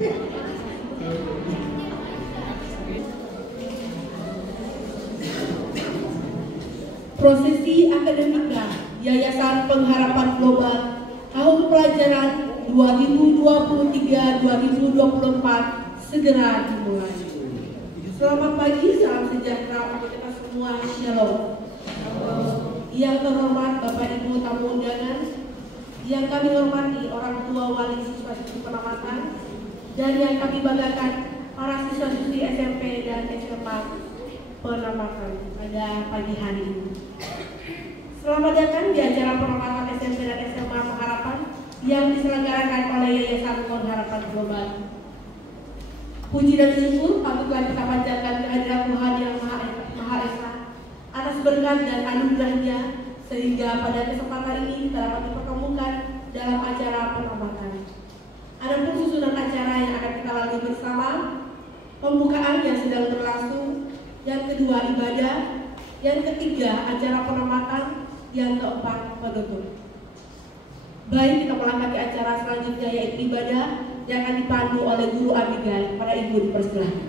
Prosesi akademika Yayasan Pengharapan Global tahun pelajaran 2023-2024 segera dimulai. Selamat pagi, salam sejahtera bagi kita semua. Shalom. Yang terhormat Bapak Ibu tamu undangan, yang kami hormati orang tua wali siswa-siswi penamatan, dan yang kami banggakan para siswa-siswi SMP dan SMA penamatan pada pagi hari ini. Selamat datang di acara penamatan SMP dan SMA Pengharapan yang diselenggarakan oleh Yayasan Pengharapan Global. Puji dan syukur patutlah kita panjatkan kehadiran Tuhan Yang Maha Esa atas berkat dan anugerahnya, sehingga pada kesempatan ini kita dapat dipertemukan dalam acara penamatan. Adapun susunan acara yang akan kita lalui bersama: pembukaan yang sedang berlangsung, yang kedua ibadah, yang ketiga acara penamatan, yang keempat penutup. Baik, kita melangkah ke acara selanjutnya, yaitu ibadah yang akan dipandu oleh Guru Abigail. Para ibu dipersilahkan.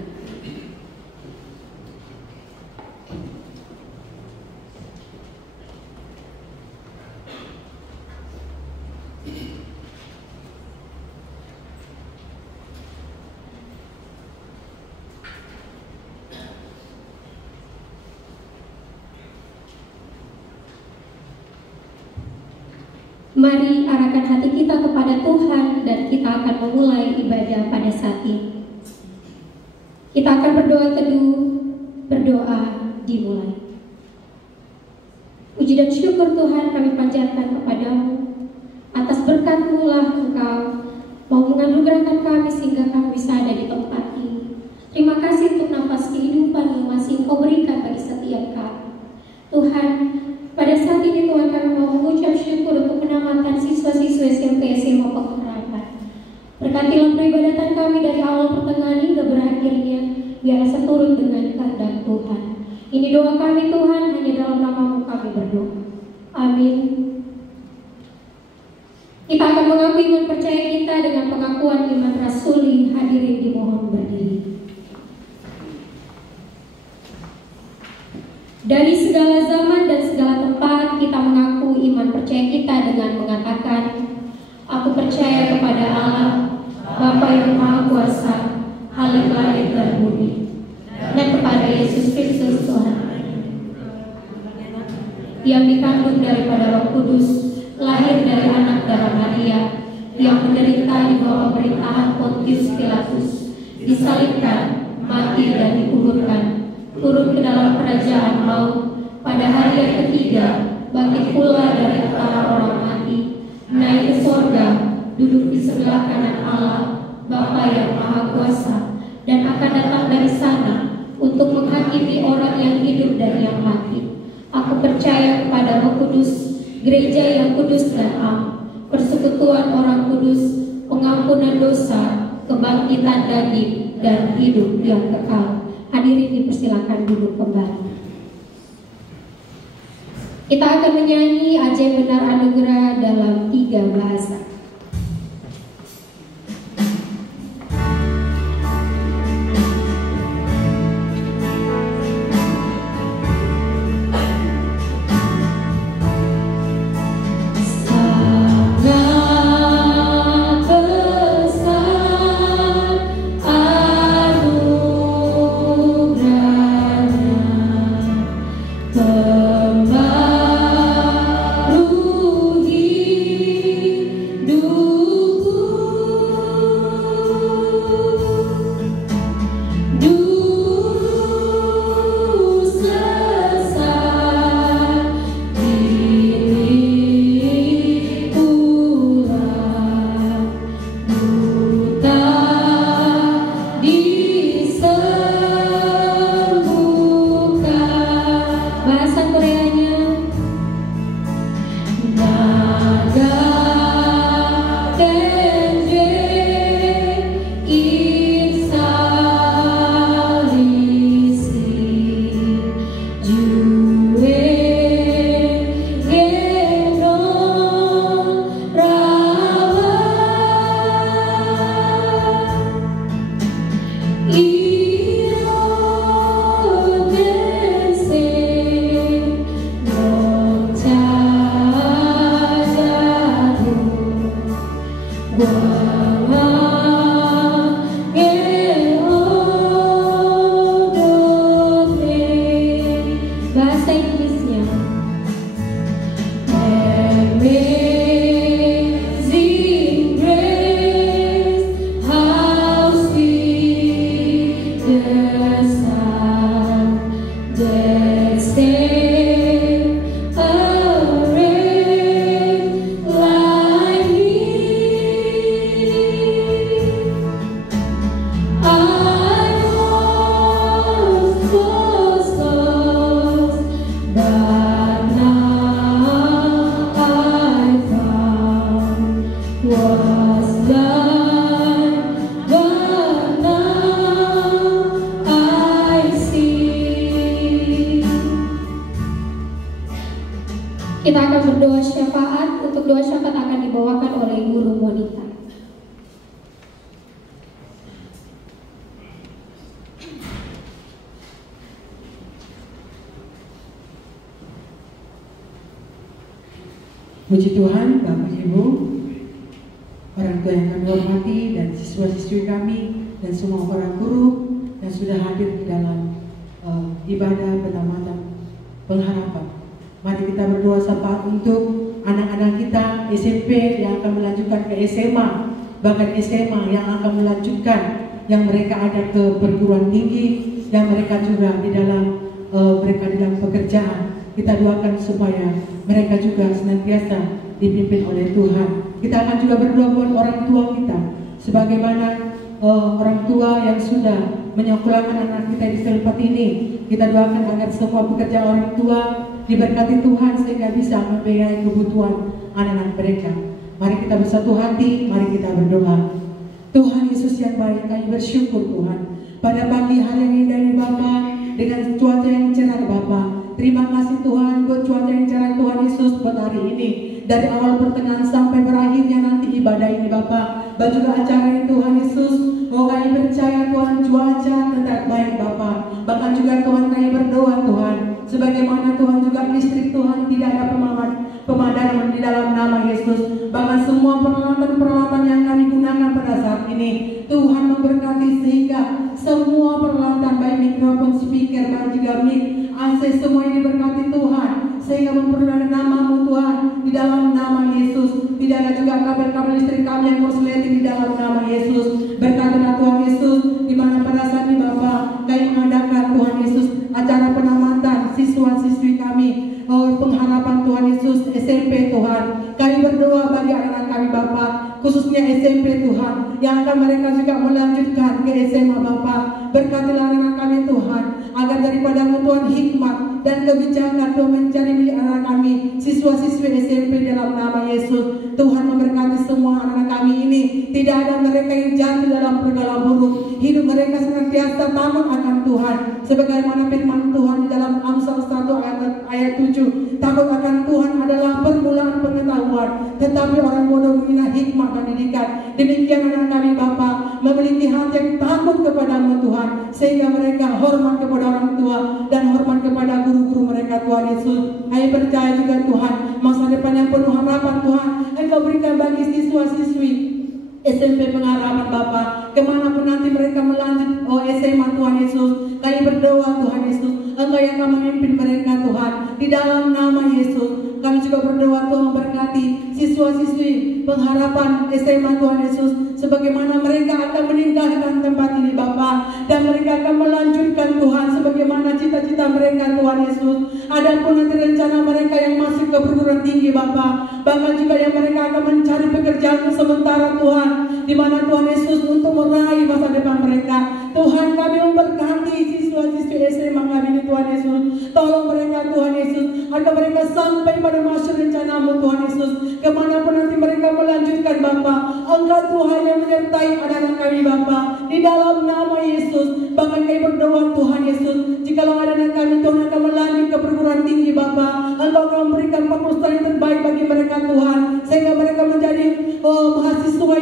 Mari arahkan hati kita kepada Tuhan dan kita akan memulai ibadah pada saat ini. Kita akan berdoa teduh, berdoa dimulai. Puji dan syukur Tuhan kami panjatkan kepadamu, atas berkat-Mu lah Engkau mau menganugerahkan kami sehingga kami bisa ada di tempat ini. Terima kasih untuk nafas kehidupan yang masih Engkau berikan bagi setiap kami. Tuhan, pada saat ini Tuhan kami mau mengucap syukur untuk penamatan siswa-siswa SMP SMA Pengharapan. Berkatilah peribadatan kami dari awal pertengahan hingga berakhirnya, biar seturut dengan kehendak Tuhan. Ini doa kami Tuhan, hanya dalam nama-Mu kami berdoa. Amin. Kita akan mengakui iman percaya kita dengan pengakuan iman rasuli. Hadirin dimohon berdiri. Dari segala zaman dan segala tempat kita mengaku iman percaya kita dengan mengatakan, aku percaya kepada Allah, Bapa yang Maha Kuasa, Halik langit dan bumi, dan kepada Yesus Kristus Tuhan, yang dikandung daripada Roh Kudus, lahir dari anak darah Maria, yang menderita di bawah pemerintahan Pontius Pilatus, disalibkan, mati dan dikuburkan, turun ke dalam kerajaan maut, pada hari yang ketiga bangkit pula dari antara orang mati, naik ke sorga, duduk di sebelah kanan Allah, Bapa yang Maha Kuasa, dan akan datang dari sana untuk menghakimi orang yang hidup dan yang mati. Aku percaya kepada Roh Kudus, gereja yang kudus dan am, persekutuan orang kudus, pengampunan dosa, kebangkitan daging, dan hidup yang kekal. Hadirin dipersilakan duduk kembali. Kita akan menyanyi Ajaib Benar Anugerah dalam 3 bahasa. Bahasa Korea Kita akan berdoa syafaat. Untuk doa syafaat akan dibawakan oleh guru Monica. Puji Tuhan, Bapak Ibu, orang tua yang kami hormati, dan siswa-siswi kami, dan semua orang guru yang sudah hadir di dalam ibadah penamatan pengharapan. Mari kita berdoa syafaat untuk anak-anak kita SMP yang akan melanjutkan ke SMA, bahkan SMA yang akan melanjutkan, yang mereka ada ke perguruan tinggi, yang mereka juga di dalam mereka di dalam pekerjaan. Kita doakan supaya mereka juga senantiasa dipimpin oleh Tuhan. Kita akan juga berdoa buat orang tua kita, sebagaimana orang tua yang sudah menyekolahkan anak kita di tempat ini. Kita doakan agar semua pekerjaan orang tua diberkati Tuhan sehingga bisa membiayai kebutuhan anak-anak mereka. Mari kita bersatu hati, mari kita berdoa. Tuhan Yesus yang baik, kami bersyukur Tuhan pada pagi hari yang indah ini Bapa, dengan cuaca yang cerah Bapa. Terima kasih Tuhan buat cuaca yang cerah Tuhan Yesus buat hari ini. Dari awal pertengahan sampai berakhirnya nanti ibadah ini Bapa, dan juga acara ini Tuhan Yesus. Oh kami percaya Tuhan cuaca tetap baik Bapa. Bahkan juga Tuhan kami berdoa Tuhan, sebagaimana Tuhan juga listrik Tuhan tidak ada pemadaman di dalam nama Yesus. Bahkan semua peralatan-peralatan yang kami gunakan pada saat ini Tuhan memberkati sehingga semua peralatan baik mikrofon, speaker, dan juga mic, AC semua ini diberkati Tuhan sehingga memperoleh nama-Mu Tuhan di dalam nama Yesus. Tidak ada juga kabel-kabel listrik kami yang korsleting di dalam nama Yesus. Berkatilah Tuhan Yesus, di mana pada saat ini Bapa kami mengadakan Tuhan Yesus acara penamatan siswa-siswi kami, pengharapan Tuhan Yesus SMP Tuhan. Kami berdoa bagi anak-anak kami Bapa, khususnya SMP Tuhan, yang akan mereka juga melanjutkan ke SMA Bapa. Berkatilah anak-anak kami Tuhan, agar daripada-Mu Tuhan hikmat dan kebijakan Tuhan mencari milik anak kami, siswa-siswi SMP dalam nama Yesus. Tuhan memberkati semua anak-anak kami ini. Tidak ada mereka yang jatuh dalam pergaulan buruk. Hidup mereka senantiasa takut akan Tuhan, sebagaimana firman Tuhan di dalam Amsal 1 ayat 7. Takut akan Tuhan adalah permulaan pengetahuan, tetapi orang bodoh menghina hikmat dan didikan. Demikian anak kami Bapa memiliki hati yang takut kepada-Mu Tuhan, sehingga mereka hormat kepada orang tua dan hormat kepada guru-guru mereka Tuhan Yesus. Kami percaya juga Tuhan, masa depan yang penuh harapan Tuhan Engkau berikan bagi siswa-siswi SMP pengharapan Bapa, kemanapun nanti mereka melanjut SMA Tuhan Yesus. Kami berdoa Tuhan Yesus, Engkau yang akan memimpin mereka Tuhan, di dalam nama Yesus. Kami juga berdoa Tuhan berkati siswa-siswi pengharapan SMA Tuhan Yesus, sebagaimana mereka akan meninggalkan tempat ini Bapa, dan mereka akan melanjutkan Tuhan sebagaimana cita-cita mereka Tuhan Yesus. Adapun nanti rencana mereka yang masuk ke perguruan tinggi Bapa, bahkan juga yang mereka akan mencari pekerjaan sementara Tuhan, di mana Tuhan Yesus untuk meraih masa depan mereka. Tuhan kami memberkati siswa-siswi SMA kami ini Tuhan Yesus. Tolong mereka Tuhan Yesus, agar mereka sampai pada masa rencana-Mu Tuhan Yesus. Kemanapun nanti mereka melanjutkan Bapa, Engkau Tuhan yang menyertai anak-anak kami Bapa, di dalam nama Yesus. Bahkan kami berdoa Tuhan Yesus, jikalau anak-anak kami Tuhan akan melanjut ke perguruan tinggi Bapa, Engkau akan memberikan fakultas yang terbaik bagi mereka Tuhan, sehingga mereka menjadi mahasiswa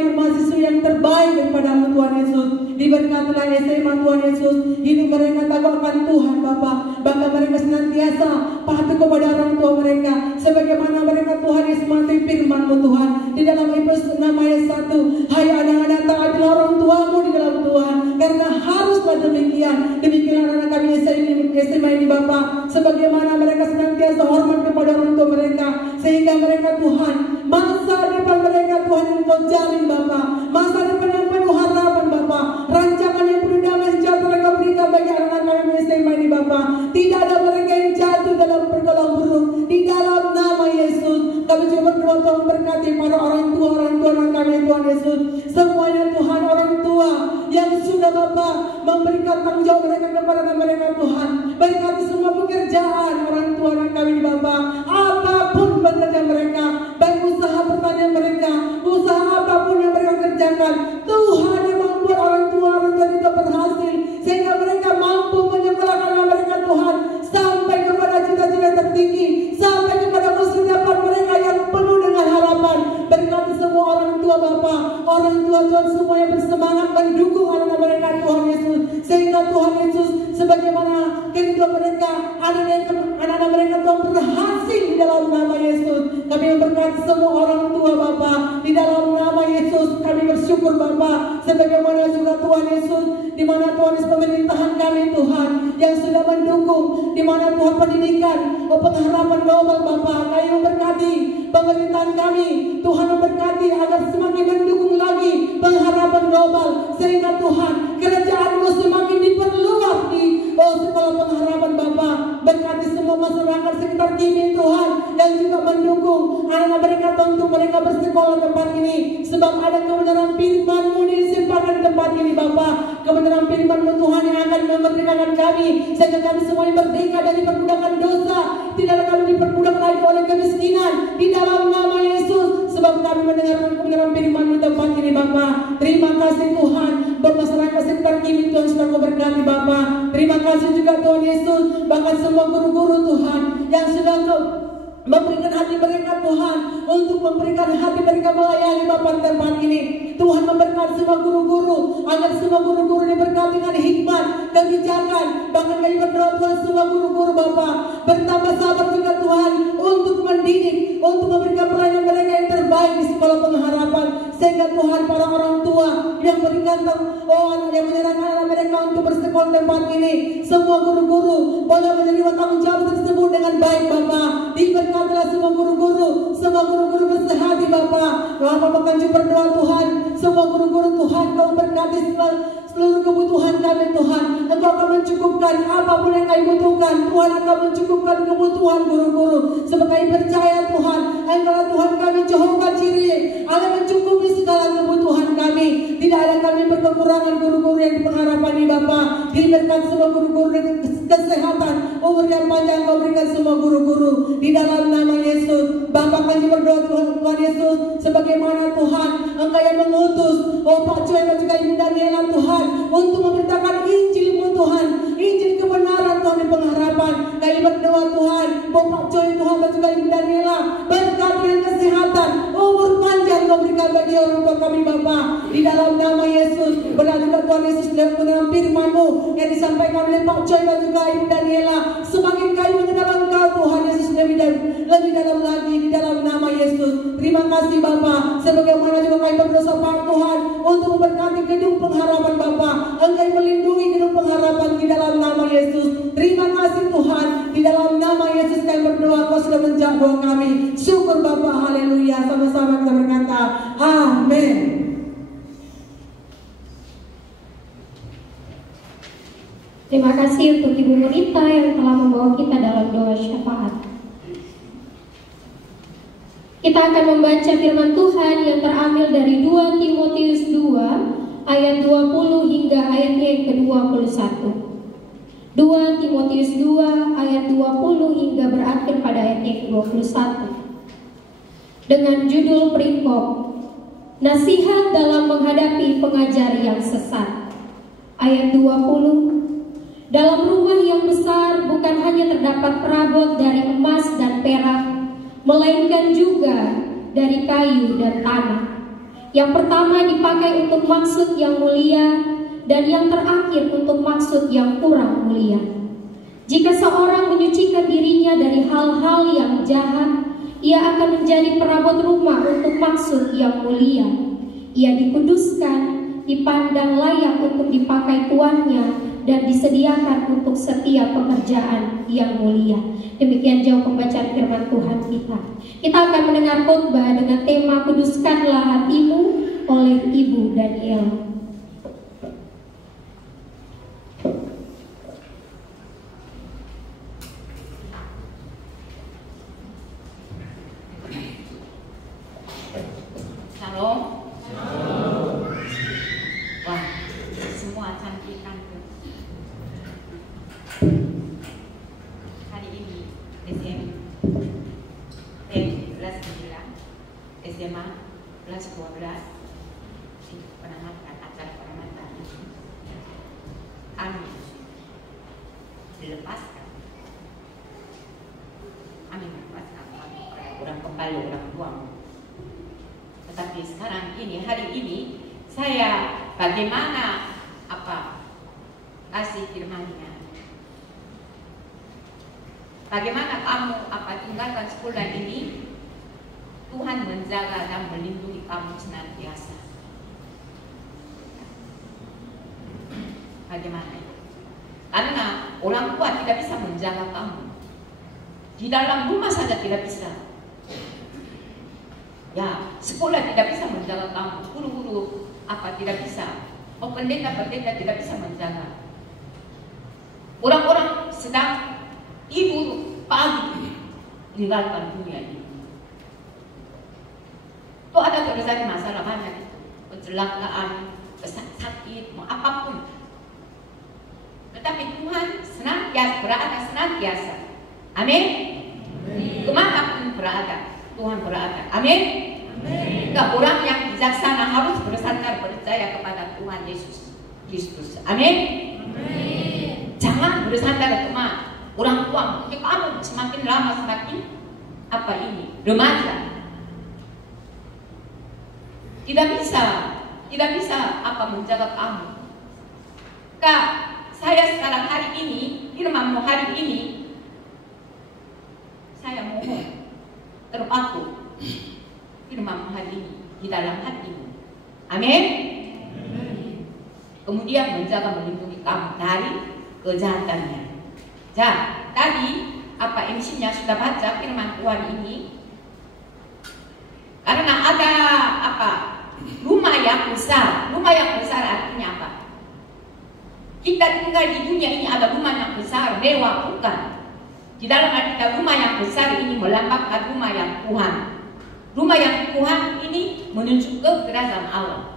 yang terbaik daripada-Mu Tuhan Yesus. Diberkatilah SMA Tuhan Yesus, hidup mereka takut akan Tuhan Bapa, bahkan mereka senantiasa patuh kepada orang tua mereka, sebagaimana mereka Tuhan Yesus mati firman-Mu Tuhan di dalam Efesus 6 ayat 1. Hai anak-anak, taatilah orang tuamu di dalam Tuhan, karena haruslah demikian. Demikian anak-anak kami SMA ini Bapa, sebagaimana mereka senantiasa hormat kepada orang tua mereka, sehingga mereka Tuhan masa depan mereka Tuhan yang Engkau jamin Bapa, masa depan yang penuh harapan Bapa, rancangan yang penuh damai sejahtera Engkau berikan bagi anak-anak kami SMA ini Bapa. Tidak ada mereka yang jatuh dalam pergaulan buruk, di dalam nama Yesus. Kami juga berdoa Tuhan berkati para orang tua anak kami Tuhan Yesus, semuanya Tuhan, orang tua yang sudah Bapa memberikan tanggung jawab mereka kepada mereka Tuhan. Berkati semua pekerjaan orang tua anak kami Bapa, apapun pekerjaan mereka, baik usaha pertanian mereka, usaha apapun yang mereka kerjakan, Tuhan yang membuat orang tua itu berhasil, sehingga mereka mampu menyekolahkan mereka Tuhan sampai kepada cita-cita tertinggi, sampai kepada muslimah bagaimana kehidupan mereka, anak-anak mereka Tuhan berhasil di dalam nama Yesus. Kami memberkati semua orang tua Bapa di dalam nama Yesus. Kami bersyukur Bapa, sebagaimana juga Tuhan Yesus, di mana Tuhan Yesus pemerintahan kami Tuhan yang sudah mendukung, di mana Tuhan pendidikan, pengharapan global Bapa. Kami memberkati pemerintahan kami, Tuhan memberkati agar semakin mendukung lagi pengharapan global, sehingga Tuhan kerajaan-Mu semakin diperluas di sekolah pengharapan Bapa. Berkati semua masyarakat sekitar kami Tuhan yang juga mendukung anak-anak mereka untuk mereka bersekolah tempat ini, sebab ada kebenaran firman-Mu disimpahkan di tempat ini Bapa. Kebenaran firman-Mu Tuhan yang akan memerdekakan kami, sehingga kami semuanya merdeka dari perbudakan dosa, tidak kami diperbudak lagi oleh kemiskinan di dalam nama Yesus, sebab kami mendengarkan kebenaran firman-Mu di tempat ini Bapa. Terima kasih Tuhan buat masyarakat sekitar kami Tuhan sudah Kau berkati Bapa. Terima kasih juga Tuhan Yesus, bahkan semua guru-guru Tuhan yang sudah Kau memberikan hati mereka Tuhan untuk memberikan hati mereka melayani Bapa di tempat ini. Tuhan memberkati semua guru-guru, agar semua guru-guru diberkati dengan hikmat, kebijakan. Bahkan kami berdoa Tuhan semua guru-guru Bapa bertambah sabar juga Tuhan untuk mendidik, untuk memberikan pelayanan mereka yang terbaik di sekolah pengharapan, sehingga Tuhan para orang tua yang berikan yang menyerahkan anak mereka untuk bersekolah tempat ini, semua guru-guru boleh menerima tanggung jawab tersebut dengan baik Bapa. Diberkatilah semua guru-guru bersehati Bapa. Bapa kami berdoa Tuhan, semua guru-guru Tuhan Kau berkati seluruh kebutuhan kami Tuhan. Engkau akan mencukupkan apapun yang kami butuhkan. Tuhan akan mencukupkan kebutuhan guru-guru, sebab kami percaya Tuhan, Engkau Tuhan kami Jehovah Jireh, akan mencukupi segala kebutuhan kami. Tidak ada kami berkekurangan guru-guru yang di pengharapan ini Bapa. Diberkati semua guru-guru dengan kesehatan, umur yang panjang Kau berikan semua guru-guru di dalam nama Yesus. Bapa kami berdoa Tuhan Yesus, sebagaimana Tuhan Engkau yang mengutus Pak Joy dan juga Ibu Daniela Tuhan untuk memberitakan Injil-Mu Tuhan, Injil kebenaran Tuhan di pengharapan. Kami berdoa Tuhan, Pak Joy Tuhan dan juga Ibu Daniela berkati dengan kesehatan, umur panjang Kau berikan bagi orang tua kami Bapa di dalam nama Yesus. Benar juga Tuhan Yesus dalam firman-Mu yang disampaikan oleh Pak Joy dan juga Ibu Daniela, semakin kami mengenal Engkau Tuhan Yesus lebih dalam lagi di dalam nama Yesus. Terima kasih Bapa, sebagaimana juga kami berdoa Pak Tuhan untuk memberkati gedung pengharapan Bapa. Engkau melindungi gedung pengharapan di dalam nama Yesus. Terima kasih Tuhan, di dalam nama Yesus kami berdoa, Kau sudah menjawab doa kami. Syukur Bapa, haleluya. Sama-sama kita berkata amin. Terima kasih untuk Ibu Murita yang telah membawa kita dalam doa syafaat. Kita akan membaca firman Tuhan yang terambil dari 2 Timotius 2 ayat 20 hingga ayatnya yang ke-21. 2 Timotius 2 ayat 20 hingga berakhir pada ayatnya ke-21. Dengan judul perikop, Nasihat dalam menghadapi pengajar yang sesat. Ayat 20, dalam rumah yang besar bukan hanya terdapat perabot dari emas dan perak, melainkan juga dari kayu dan tanah. Yang pertama dipakai untuk maksud yang mulia, dan yang terakhir untuk maksud yang kurang mulia. Jika seorang menyucikan dirinya dari hal-hal yang jahat, ia akan menjadi perabot rumah untuk maksud yang mulia. Ia dikuduskan, dipandang layak untuk dipakai tuannya, dan disediakan untuk setiap pekerjaan yang mulia. Demikian jauh pembacaan firman Tuhan kita. Kita akan mendengar khotbah dengan tema Kuduskanlah Hatimu oleh Ibu Daniela. Shalom. Wah, semua cantikan tuh. Hari ini kelas 9, SMA kelas 12 penamatan acara penamatan. Kami dilepaskan. Kami melepaskan orang kembali orang tuang. Tetapi sekarang ini, hari ini, saya bagaimana kasih firman-Nya. bagaimana kamu tinggalkan sekolah ini, Tuhan menjaga dan melindungi kamu senantiasa. Bagaimana itu? Karena orang tua tidak bisa menjaga kamu. Di dalam rumah saja tidak bisa. Ya, sekolah tidak bisa menjaga kamu. Guru-guru tidak bisa. Pendeta-pendeta tidak bisa menjaga. Orang-orang sedang tidur pagi tinggalkan dunia ini. Itu ada terjadi masalah banyak itu, kecelakaan, sakit, apapun. Tetapi Tuhan senantiasa berada senantiasa. Amin. Kemanapun berada, Tuhan berada. Amin. Orang yang bijaksana harus bersandar percaya kepada Tuhan Yesus Kristus. Amin. Jangan bersandar teman orang tua. Kamu semakin lama semakin remaja. Tidak bisa menjaga kamu. Kak, saya sekarang hari ini, firman-Mu hari ini, saya mohon terpaku firman-Mu hari ini di dalam hatimu. Amin. Kemudian menjaga melindungi kamu dari kejahatannya. Tadi MC-nya sudah baca firman Tuhan ini. Karena ada rumah yang besar. Rumah yang besar artinya apa? Kita tinggal di dunia ini ada rumah yang besar, mewah, bukan? Di dalam arti rumah yang besar ini melambangkan rumah yang Tuhan. Rumah yang Tuhan ini menunjuk ke kerajaan Allah.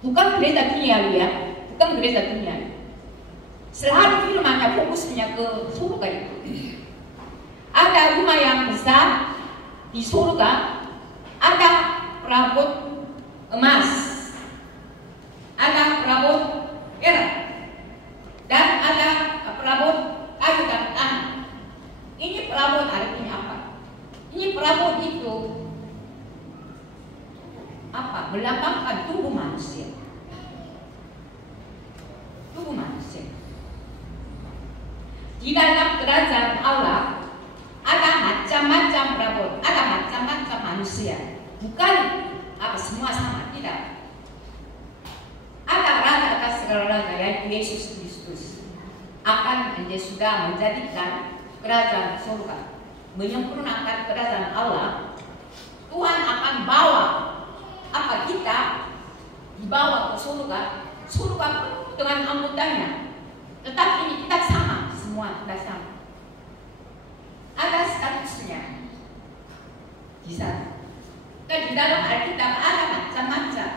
Bukan gereja dunia ya, bukan gereja dunia. Selalu firman-Nya fokusnya ke surga itu. Ada rumah yang besar di surga, ada perabot emas, ada perabot perak, dan ada perabot kayu dan tanah. Ini perabot artinya apa? Ini perabot itu melambangkan tubuh manusia. Tubuh manusia. Di dalam kerajaan Allah ada macam-macam perabot, ada macam-macam manusia. Bukan semua sama, tidak. Ada raja atas segala raja, yaitu Yesus Kristus, sudah menjadikan kerajaan surga, menyempurnakan kerajaan Allah. Tuhan akan bawa kita dibawa ke surga penuh dengan anggotanya. Tetapi ini kita sama, semua kita sama. Ada statusnya di sana. Dan di dalam Alkitab ada macam-macam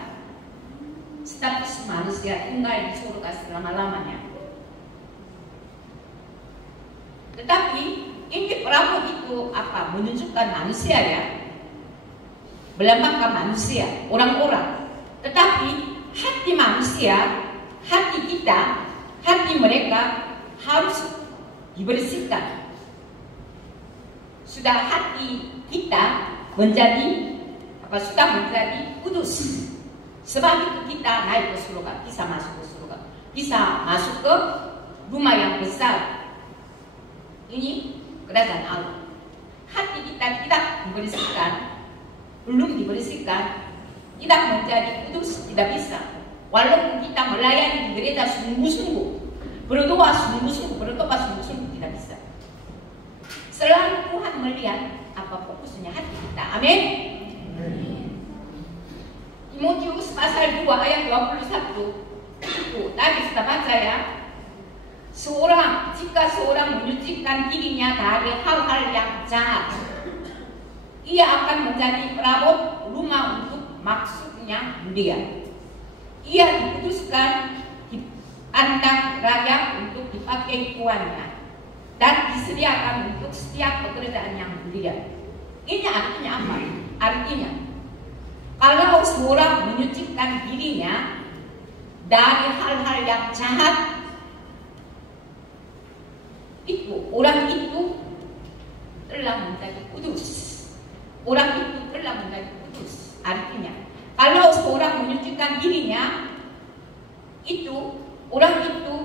status manusia tinggal di surga selama-lamanya. Tetapi ini perabot itu menunjukkan manusia ya, melambangkan manusia, orang-orang. Tetapi hati manusia, hati kita, hati mereka harus dibersihkan. Sudah hati kita sudah menjadi kudus. Sebab itu kita naik ke surga, bisa masuk ke surga, bisa masuk ke rumah yang besar. Ini kerajaan Allah. Hati kita tidak dibersihkan, belum dibersihkan, tidak menjadi kudus, tidak bisa. Walaupun kita melayani di gereja sungguh-sungguh, berdoa sungguh-sungguh, bertobat sungguh-sungguh, tidak bisa. Selalu Tuhan melihat fokusnya hati kita. Amin. Timotius pasal 2 ayat 21 itu tadi sudah baca ya. Jika seorang menyucikan dirinya dari hal-hal yang jahat, ia akan menjadi perabot rumah untuk maksudnya mulia. Ia dikuduskan, dipandang layak untuk dipakai tuannya, dan disediakan untuk setiap pekerjaan yang mulia. Ini artinya apa? Artinya, kalau seorang menyucikan dirinya dari hal-hal yang jahat, orang itu telah menjadi kudus. Orang itu telah menjadi kudus. Artinya, kalau seorang menyucikan dirinya, orang itu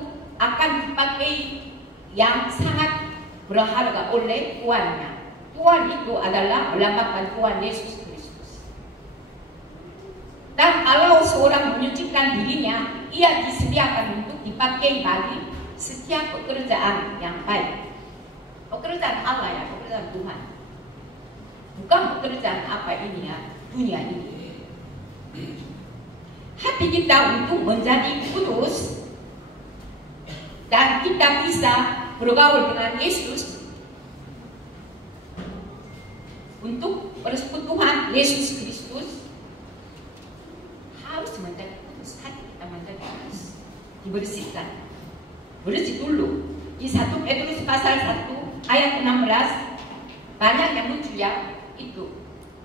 akan dipakai yang sangat berharga oleh Tuannya. Tuhan itu adalah melambangkan Tuhan Yesus Kristus. Dan kalau seorang menyucikan dirinya, ia disediakan untuk dipakai bagi setiap pekerjaan yang baik. Pekerjaan Allah ya, pekerjaan Tuhan. Bukan pekerjaan apa ini ya, dunia ini. Hati kita untuk menjadi kudus dan kita bisa bergaul dengan Yesus untuk persekutuan Yesus Kristus harus menjadi kudus. Hati kita menjadi kudus, dibersihkan, bersih dulu. Di 1 Petrus pasal 1 ayat 16 banyak yang muncul ya, itu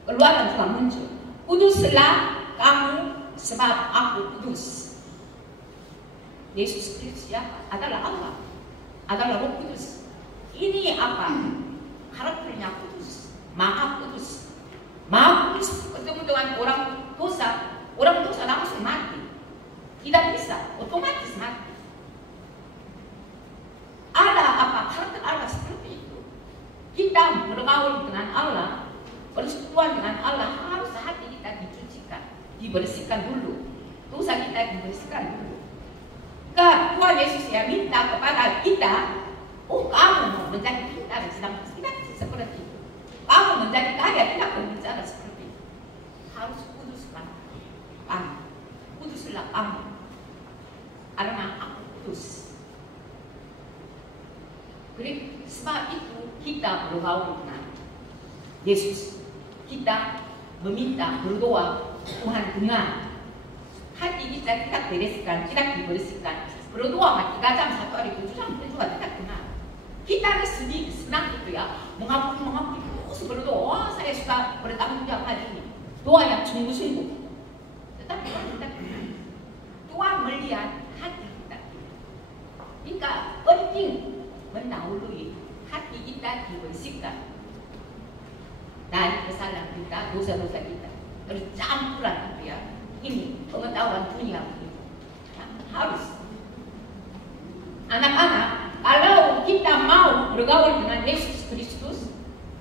keluaran Tuhan muncul. Kuduslah kamu sebab aku kudus. Yesus Kristus siapa? Adalah Allah, adalah Roh Kudus. Ini apa? Karakternya kudus, maha kudus. Maha kudus ketemu dengan orang dosa langsung mati. Tidak bisa, otomatis mati. Ada apa? Karakter Allah seperti itu. Kita bergaul dengan Allah, persekutuan dengan Allah, harus hati kita dicucikan, dibersihkan dulu. Dosa kita dibersihkan dulu. Tuhan Yesus ya minta kepada kita, kamu mau menjadi pintar, sedang tidak seperti itu. Kamu menjadi kaya, tidak berbicara seperti itu. Harus kuduslah kamu, kuduslah kamu, karena aku kudus. Jadi sebab itu kita bergaul dengan Yesus. Kita meminta, berdoa, Tuhan dengar. Hati kita tidak bereskan, tidak dibersihkan. Berdoa mati 3 jam, 1 hari 7 jam, berdoa tidak benar. Kita sedih, senang itu ya, mengampuni terus berdoa. Saya sudah bertanggung jawab hari ini. Doa yang sungguh-sungguh. Tetapi Tuhan tidak benar. Tuhan melihat hati kita. Jika penting mendahului hati kita dibersihkan dari kesalahan kita, dosa-dosa kita, bercampuran itu ya. Ini pengetahuan dunia begitu. Harus. Anak-anak, kalau kita mau bergaul dengan Yesus Kristus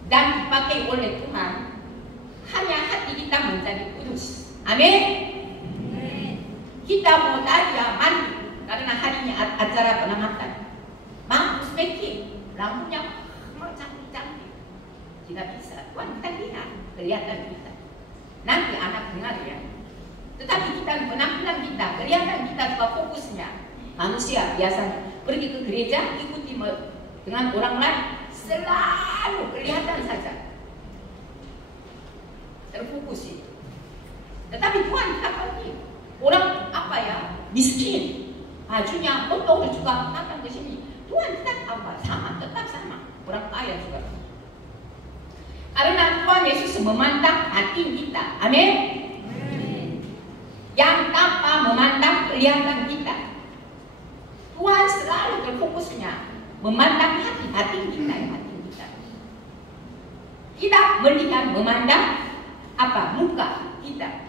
dan dipakai oleh Tuhan, hanya hati kita menjadi kudus. Amin. Kita mau tadi ya mandi karena hari ini acara penamatan. Bagus peki, rambutnya cantik-cantik. Tidak bisa. Tuhan kita lihat, kelihatan kita. Nanti anak dengar ya. Tetapi kita penampilan kita, kelihatan kita juga fokusnya. Manusia biasanya pergi ke gereja, ikuti dengan orang lain, selalu kelihatan saja. Terfokus itu. Tetapi Tuhan tidak pergi. Orang apa ya, miskin, bajunya kotor juga datang ke sini. Tuhan tidak apa, sama, tetap sama. Orang kaya juga. Karena Tuhan Yesus memandang hati kita. Amin. Yang tanpa memandang kelihatan kita. Tuhan selalu terfokusnya memandang hati kita. Tidak melihat, memandang apa? Muka kita.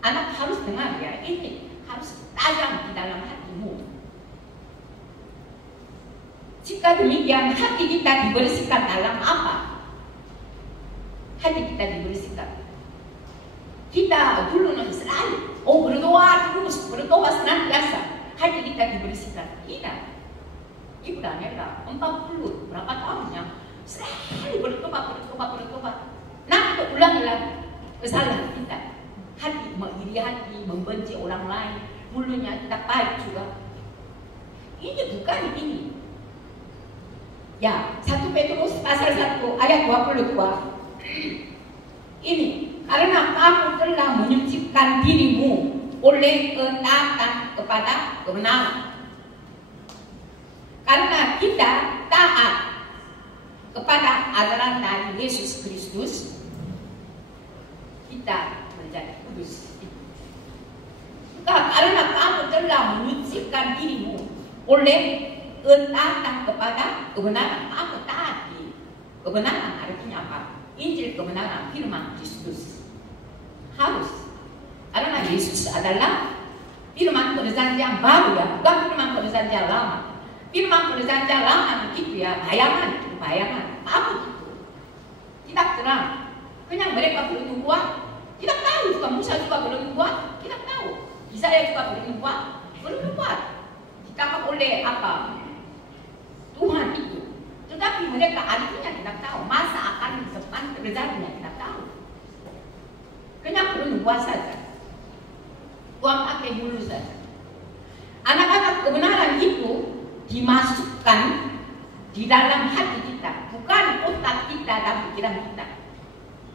Anak harus dengar ya, ini harus tajam di dalam hatimu. Jika demikian, hati kita dibersihkan dalam apa? Hati kita dibersihkan. Kita dulu selalu berdoa terus, berdoa senantiasa. Hati kita dibersihkan. Tidak. Ibu Daniela 40 berapa tahunnya selalu bertobat. Nanti ulangi lagi kesalahan kita. Hati mengiri hati, membenci orang lain, mulutnya kita pahit juga. Ini bukan ini. Ya, 1 Petrus pasal 1 ayat 22. Ini karena kamu telah menyucikan dirimu oleh ketaatan kepada kebenaran. Karena kita taat kepada ajaran dari Yesus Kristus, kita menjadi kudus. Karena kamu telah menyucikan dirimu oleh ketaatan kepada kebenaran. Kamu taati kebenaran, artinya apa? Injil kebenaran, firman Kristus. Harus. Karena Yesus adalah firman perjanjian baru ya, bukan firman perjanjian lama. Firman perjanjian itu ya bayangan, apa itu? Tidak terang. Kena mereka belum buat. Tidak tahu juga Musa juga belum buat. Tidak tahu. Yesaya juga belum buat. Belum buat. Ditangkap oleh apa? Tuhan itu. Tetapi mereka artinya tidak tahu. Masa akan depan terjadinya tidak tahu. Kena belum buat saja. Tuhan pakai dulu saja. Anak-anak kebenaran itu dimasukkan di dalam hati kita, bukan otak kita dan pikiran kita.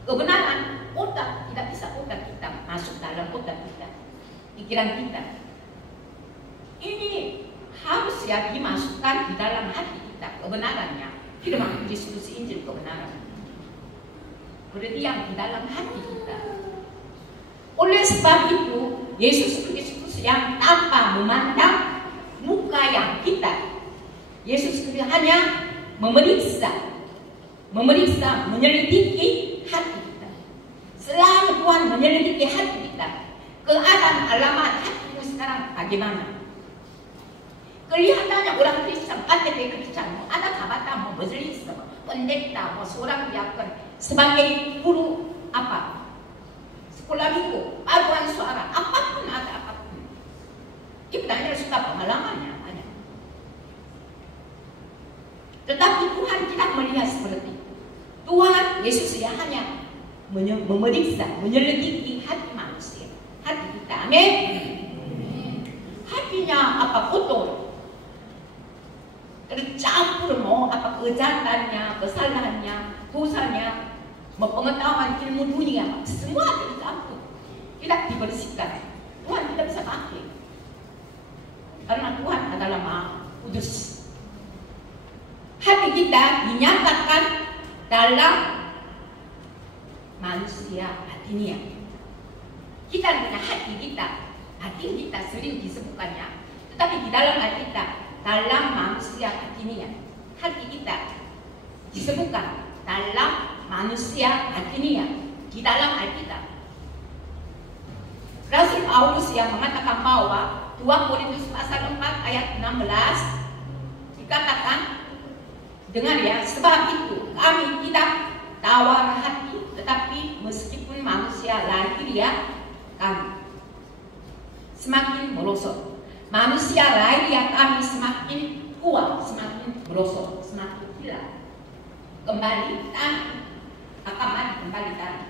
Kebenaran otak tidak bisa otak kita masuk dalam otak kita, pikiran kita. Ini harus ya dimasukkan di dalam hati kita kebenarannya. Firman diskusi Injil kebenaran. Berdiam di dalam hati kita. Oleh sebab itu, Yesus Kristus yang tanpa memandang muka yang kita, Yesus hanya memeriksa, menyelidiki hati kita. Selama Tuhan menyelidiki hati kita, keadaan alamat hatimu sekarang bagaimana? Kelihatannya orang Kristen, ada kata majelis, pendeta, seorang diakon sebagai guru apa? Sekolah minggu, paduan suara, apapun ada apapun. Itu hanya suka pengalamannya. Tetapi Tuhan tidak melihat seperti itu. Tuhan Yesus ya hanya memeriksa, menyelidiki hati manusia, hati kita. Amin. Hatinya apa kotor, tercampur mau apa kejahatannya, kesalahannya, dosanya, pengetahuan ilmu dunia, semua tercampur, tidak dibersihkan. Tuhan tidak bisa pakai, karena Tuhan adalah Maha Kudus. Hati kita dinyatakan dalam manusia hatinya. Kita punya hati kita sering disebutkannya, tetapi di dalam hati kita, dalam manusia hatinya, hati kita disebutkan dalam manusia hatinya, di dalam hati kita. Rasul Paulus yang mengatakan bahwa 2 Korintus pasal 4 ayat 16 dikatakan, dengar ya, sebab itu kami tidak tawar hati, tetapi meskipun manusia lahiriah kami semakin merosot, manusia lahiriah kami semakin kuat, semakin merosot, semakin hilang, kembali tanah akan mati kembali tanah.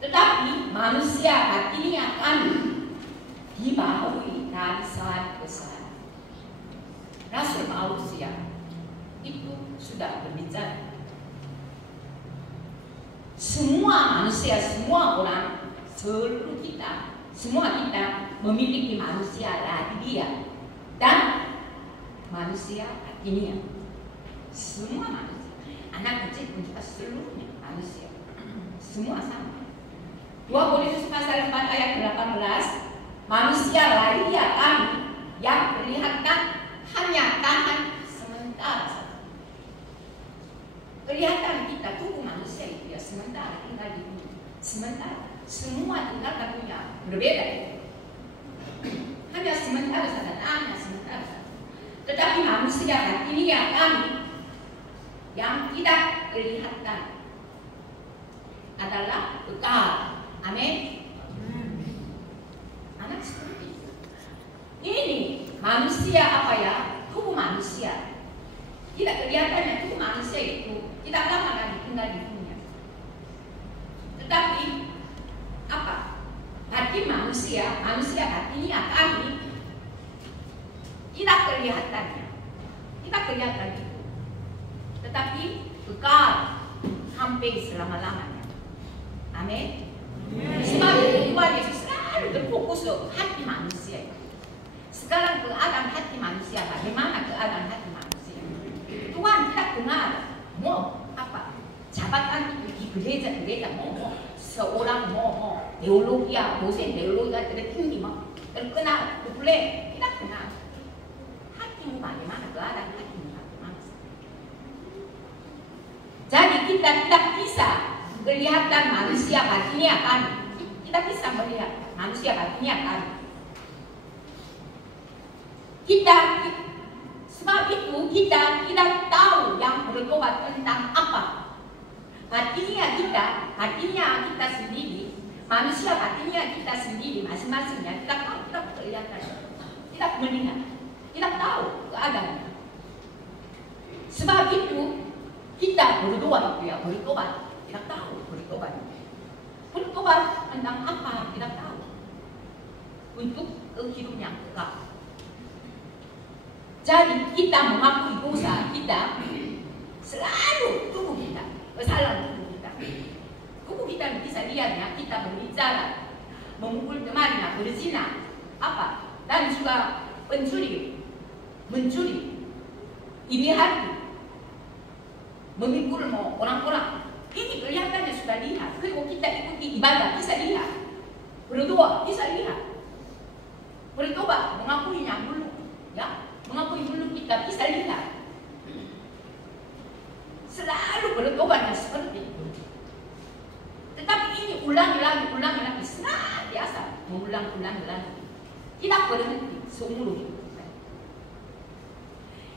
Tetapi manusia hatinya kami dibaharui dari saat ke saat. Rasul Paulus ya itu sudah berbicara. Semua manusia, semua orang, seluruh kita, semua kita memiliki manusia lahiriah dan manusia hatinya. Semua manusia, anak kecil pun kita seluruhnya manusia, semua sama. 2 Korintus pasal 4 ayat 18, manusia lahiriah kami yang kelihatan hanya tahan sementara saja. Kelihatan kita tubuh manusia itu ya sementara tinggal di dunia, sementara semua tinggalkan dunia berbeda itu. Hanya sementara saja, hanya sementara saja. Tetapi manusia hatinya kami yang tidak kelihatan adalah kekal. Amin. Anak seperti itu. Ini manusia apa ya? Tubuh manusia. Tidak kelihatannya tubuh manusia itu tidak lama lagi tinggal di dunia. Tetapi apa? Hati manusia, manusia hatinya kami tidak kelihatannya, tidak kelihatan itu. Tetapi kekal hampir selama-lamanya. Amin. Sebab itu Tuhan Yesus selalu terfokus loh hati manusia. Sekarang keadaan hati manusia, bagaimana keadaan hati manusia? Tuhan tidak dengar mau apa jabatan di gereja mau seorang mau teologi, dosen teologi tertinggi mau terkenal, populer, tidak kenal. Hatimu bagaimana, keadaan hatimu bagaimana? Jadi kita tidak bisa kelihatan manusia hatinya kan, kita bisa melihat manusia hatinya kan. Kita Sebab itu kita tidak tahu yang bertobat tentang apa. Hatinya kita sendiri, manusia hatinya kita sendiri masing-masingnya tidak tahu, tidak kelihatan, tidak melihat, tidak tahu keadaannya. Sebab itu kita berdoa itu ya bertobat, tidak tahu bertobat. Bertobat tentang apa tidak tahu. Untuk hidup yang kekal. Jadi kita mengakui dosa kita selalu tubuh kita, kesalahan tubuh kita. Tubuh kita bisa lihatnya, kita berbicara, memukul temannya, berzina, apa, dan juga mencuri, iri hati, memikul orang-orang. Ini kelihatannya sudah lihat. Kalau kita ikuti ibadah, bisa lihat. Berdoa, bisa lihat. Bertobat, mengakuinya dulu, ya, mengakui dulu kita bisa lihat. Selalu bertobatnya seperti itu. Tetapi ini ulangi lagi, senantiasa mengulang-ulangi lagi. Tidak berhenti seumur hidup.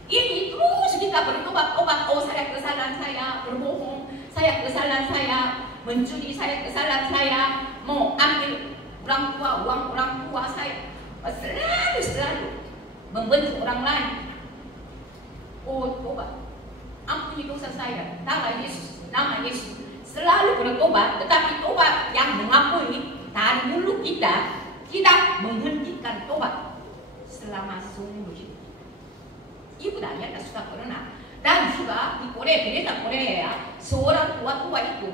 Ini terus kita bertobat, oh saya kesalahan saya, berbohong, saya kesalahan saya, mencuri, saya kesalahan saya, mau ambil uang orang tua saya. Selalu membenci orang lain. Oh, tobat, ampuni dosa saya, nama Yesus. Selalu bertobat, tetapi tobat yang mengakui dari mulut kita tidak menghentikan tobat selama seumur hidup. Ibu dan ayah sudah pernah. Dan juga di Korea, seorang tua itu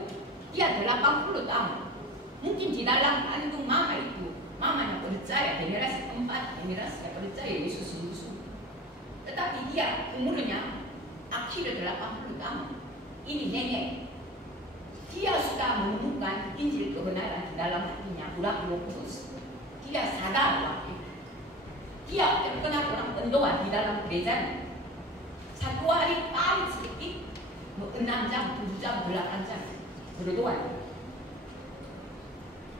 dia 80 tahun. Mungkin di dalam kandung mama itu, mamanya percaya generasi keempat, generasi percaya Yesus sungguh-sungguh. Tetapi dia umurnya akhirnya 80 tahun. Ini nenek. Dia sudah menemukan Injil kebenaran di dalam hatinya, Roh Kudus. Dia sadar waktu itu. Dia terkenal orang pendoa di dalam gereja. Satu hari paling sedikit 6 jam, 7 jam, 8 jam berdoa.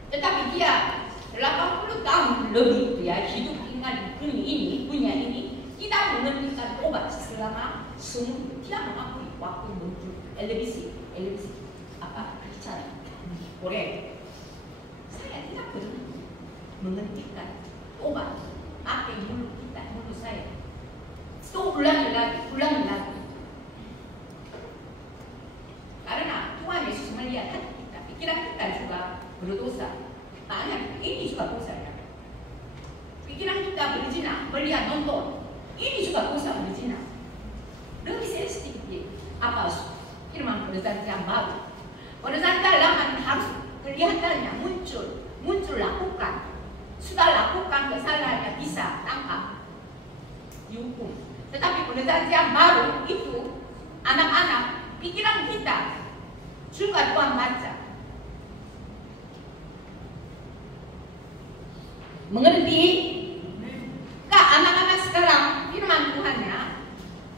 Tetapi dia 80 tahun lebih dia hidup dengan dunia ini tidak menghentikan tobat selama seumur. Dia mengakui waktu muncul televisi apa bicara Korea. Saya tidak pernah menghentikan tobat. Pakai mulut saya. Itu ulangi lagi. Karena Tuhan Yesus melihat hati kita, pikiran kita juga berdosa. Tanya, ini juga dosa ya. Pikiran kita berzina, melihat nonton, ini juga dosa berzina. Lebih sedikit apa firman perjanjian baru. Perjanjian lama harus kelihatannya muncul lakukan. Sudah lakukan kesalahannya bisa tangkap dihukum. Tetapi perjanjian baru itu anak-anak pikiran kita juga Tuhan baca. Mengerti? Kak, anak-anak sekarang firman Tuhannya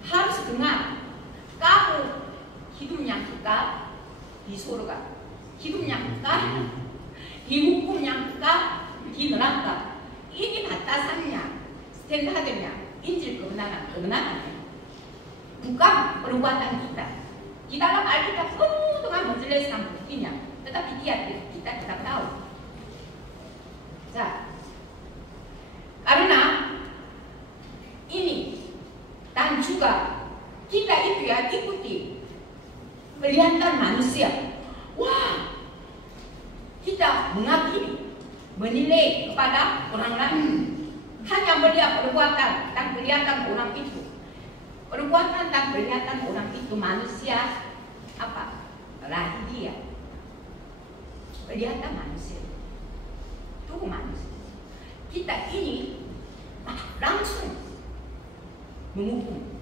harus dengar. Kamu hidupnya kekal di surga, hidupnya kekal, dihukumnya kekal di neraka. Ini batasannya, standarnya, Injil kebenarannya. Bukan perbuatan kita. Di dalam Alkitab penuh dengan menjelaskan buktinya, tetapi kita tidak tahu. Karena ini dan juga kita itu ya ikuti kelihatan manusia. Wah, kita menghakimi, menilai kepada orang lain hanya melihat perbuatan dan kelihatan orang itu. Perbuatan dan kelihatan orang itu manusia apa? Lahiriah. Kelihatan manusia. Itu manusia. Kita ini langsung menghukum,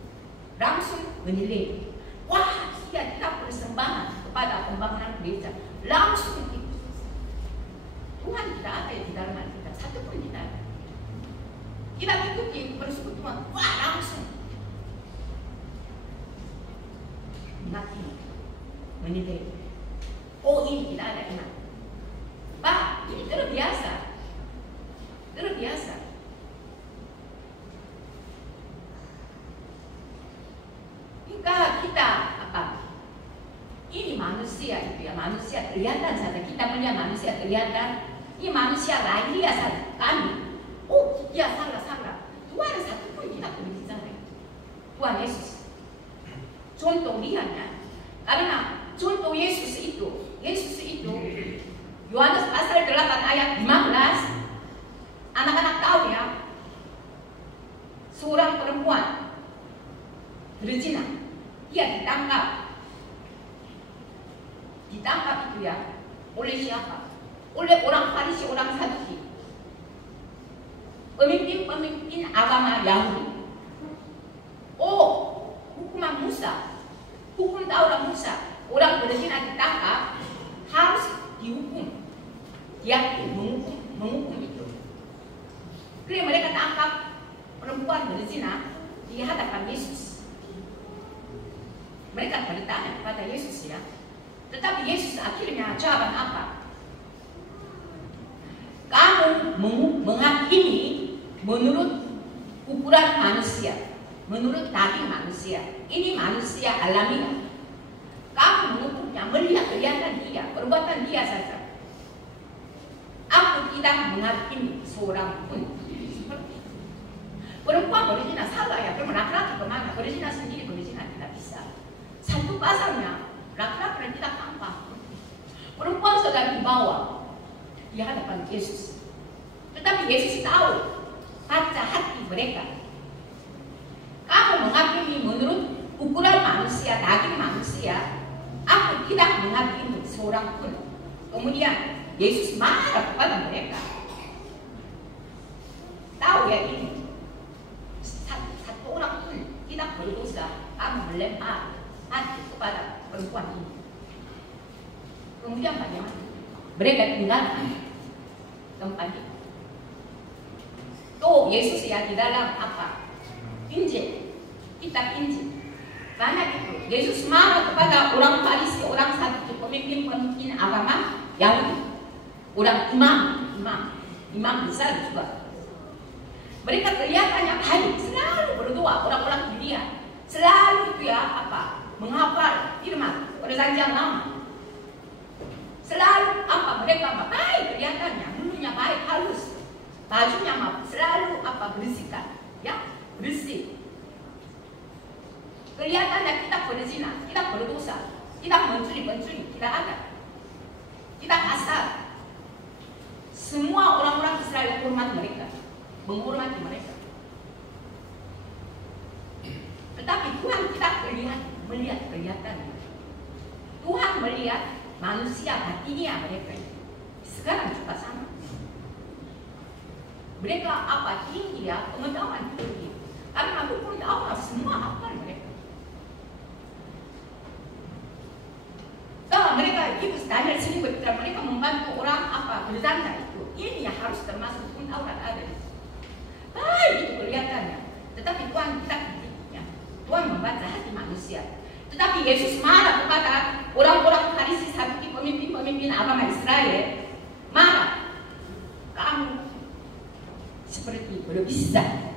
langsung menilai. Wah, dia tidak persembahan kepada pembangunan gereja. Langsung itu. Tuhan tidak ada di dalam kita, satu pun tidak ada. Kita ikuti persekutuan, wah langsung menghakimi, menilai. Oh, ini tidak ada iman. Pak, ini terbiasa. manusia itu ya, manusia kelihatan saja. Kita melihat manusia kelihatan. Ini manusia lahiriah saja kami. Oh, ya salah. Tuhan satu pun tidak boleh bicara. Tuhan Yesus. Contoh lihatnya. Karena contoh Yesus itu Yohanes pasal 8 ayat 15. Anak-anak tahu ya, seorang perempuan berzina, dia ditangkap itu ya, oleh siapa? Oleh orang Farisi, orang Saduki, pemimpin agama Yahudi. Oh, hukuman Musa, hukum Taurat Musa, orang berzina ditangkap harus dihukum. Dia menghukum itu. Jadi mereka tangkap perempuan berzina di hadapan Yesus. Mereka bertanya kepada Yesus ya. Tetapi Yesus akhirnya jawaban apa? Kamu menghakimi menurut ukuran manusia, menurut daging manusia. Ini manusia alamiah. Kamu mengukurnya melihat kelihatan dia, perbuatan dia saja. Aku tidak menghakimi seorang pun. Perempuan berzina salah ya, laki-laki kemana? Berzina sendiri, berzina tidak bisa. Satu pasalnya, laki-laki tidak tampak. Perempuan sedang dibawa di hadapan Yesus. Tetapi Yesus tahu baca hati mereka. Kamu menghakimi menurut ukuran manusia, daging manusia. Aku tidak menghakimi seorang pun. Kemudian Yesus marah kepada mereka. Tahu ya ini. Satu orang pun tidak berdosa, kamu melempar hati kepada perempuan ini. Kemudian bagaimana? Mereka tinggalkan tempat itu. Tuh Yesus ya di dalam apa? Injil, kitab Injil. Banyak itu. Yesus marah kepada orang Farisi, orang Saduki, pemimpin agama Yahudi, orang imam besar juga. Mereka kelihatannya baik, selalu berdoa, orang-orang dunia, selalu itu ya apa? Menghafal firman perjanjian lama. Selalu apa? Mereka baik kelihatannya, mulutnya baik, halus, bajunya selalu apa? Bersihkan, ya bersih. Kelihatannya kita berzina, kita berdosa, kita mencuri, tidak ada. Kita kasar. Semua orang-orang Israel hormat mereka, menghormati mereka. Tetapi Tuhan tidak melihat kelihatannya. Tuhan melihat manusia hatinya mereka. Sekarang juga sama. Mereka apa tinggi ya, pengetahuan tinggi. Karena hukum Taurat semua hafal mereka. Mereka itu Daniel sini berkata mereka membantu orang apa berzina itu. Ini yang harus termasuk hukum Taurat ada. Baik itu kelihatannya. Tetapi Tuhan tidak kritiknya. Tuhan membaca hati manusia. Tetapi Yesus marah kepada orang-orang Farisi, Saduki, pemimpin agama Israel. Marah. Kamu seperti berbisa,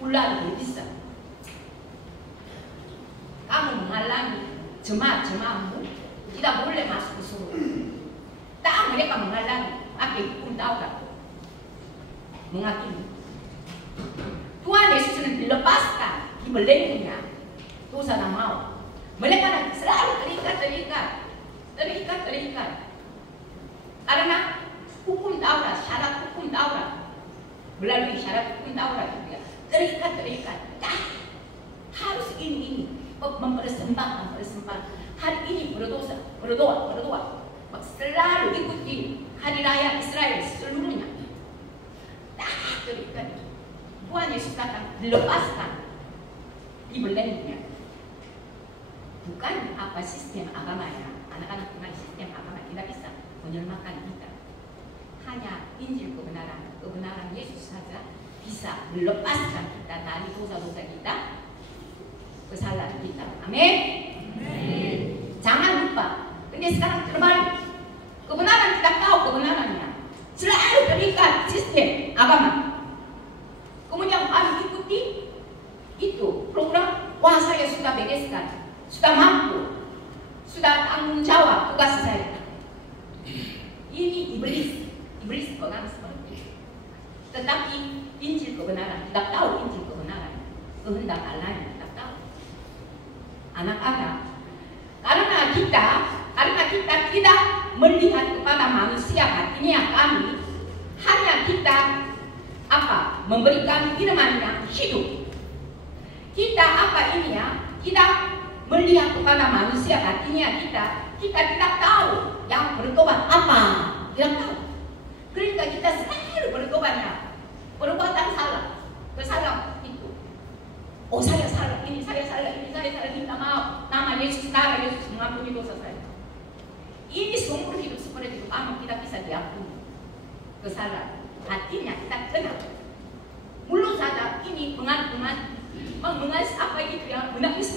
ular berbisa. Kamu menghalangi jemaat-jemaatmu tidak boleh masuk ke surga. Tak mereka menghalangi pakai hukum Taurat, menghakimi. Tuhan Yesus sudah dilepaskan, dibelenggunya dosa dan maut. Mereka selalu terikat. Karena hukum Taurat, syarat hukum Taurat, melalui syarat hukum Taurat juga terikat. Harus ini mempersembahkan. Hari ini berdoa. Selalu ikuti hari raya Israel seluruhnya. Terikat. Tuhan Yesus datang dilepaskan, dibelenggunya. Bukan apa sistem agamanya. Anak-anak dengan sistem agama tidak bisa menyelamatkan kita. Hanya Injil kebenaran Yesus saja bisa melepaskan kita dari dosa-dosa kita, kesalahan kita. Amin. Jangan lupa. Ini sekarang terbalik. Kebenaran tidak tahu kebenarannya. Selalu terikat sistem agama. Kemudian kami ikuti itu program. Wah, saya sudah bereskan, sudah mampu, sudah tanggung jawab tugas saya. Ini iblis orang seperti itu. Tetapi Injil kebenaran, tidak tahu Injil kebenaran, kehendak Allah tidak tahu. Anak-anak, karena kita tidak melihat kepada manusia hatinya kami, hanya kita memberikan firman yang hidup. Kita tidak melihat kepada manusia hatinya kita tidak tahu yang bertobat apa, tidak tahu. Ketika kita selalu bertobatnya, perbuatan salah, kesalahan itu. Oh saya salah ini, saya salah minta maaf. Nama Yesus, darah Yesus mengampuni dosa saya. Ini seumur hidup seperti itu, kita bisa diampuni kesalahan. Hatinya kita kenal. Mulut saja ini menangis apa itu ya, menangis.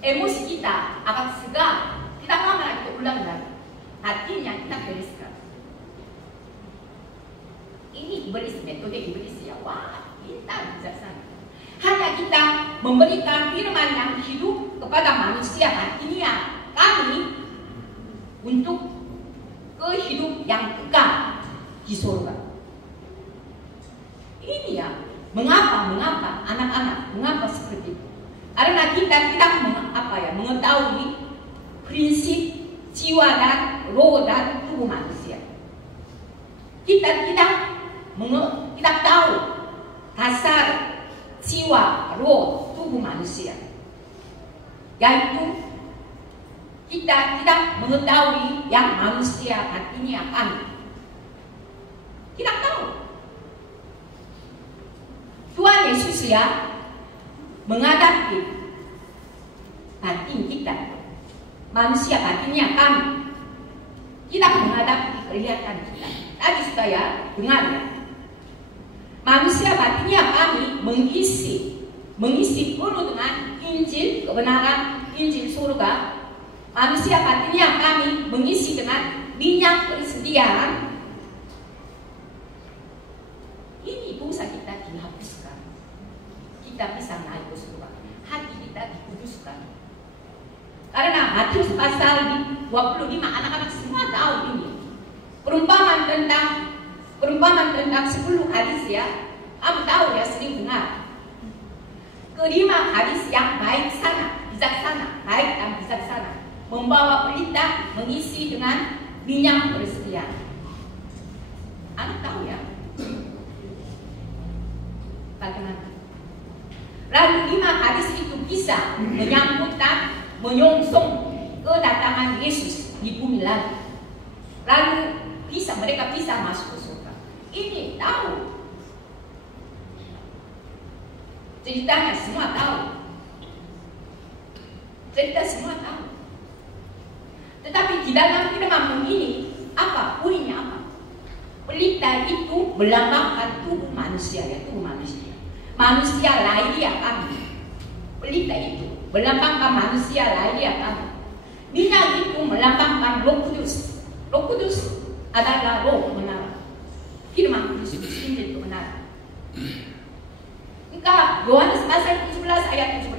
Emosi kita akan segar. Tidak lama lagi kita ulang lagi. Hatinya kita bereskan. Ini iblis, metode iblis ya. Wah, pintar, bijaksana. Hanya kita memberikan firman yang hidup kepada manusia hatinya kami untuk kehidup yang kekal di surga. Ini ya, mengapa anak-anak, mengapa seperti itu? Karena kita tidak mengetahui prinsip jiwa dan roh dan tubuh manusia. Kita tidak tahu dasar jiwa, roh, tubuh manusia. Yaitu kita tidak mengetahui yang manusia hatinya kami. Tidak tahu. Tuhan Yesus ya menghadapi batin kita, manusia batinnya kami. Tidak menghadapi kelihatan kita. Tadi sudah ya dengar ya. Manusia batinnya kami mengisi penuh dengan Injil kebenaran, Injil surga. Manusia batinnya kami mengisi dengan minyak persediaan. Ini dosa kita dihapuskan. Kita bisa naik ke surga. Hati kita dikuduskan. Karena Matius pasal 25 anak-anak semua tahu ini. Perumpamaan tentang 10 hadis ya. Kamu tahu ya, sering dengar. Kelima hadis yang baik sana, bijaksana, baik dan bijaksana, membawa berita mengisi dengan minyak persediaan. Anak tahu ya. Bagaimana? Lalu 5 hadis itu bisa menyambut dan menyongsong kedatangan Yesus di bumi lagi. Lalu mereka bisa masuk ke surga. Ini tahu. Ceritanya semua tahu. Cerita semua tahu. Tetapi di dalam firman ini poinnya apa? Pelita itu melambangkan tubuh manusia ya, tubuh manusia. Manusia lahiriah kami. Pelita itu melambangkan manusia lahiriah kami. Minyak itu melambangkan Roh Kudus. Roh Kudus adalah roh kebenaran. Firman Kristus, Injil kebenaran. Jika Yohanes pasal 17 ayat 17,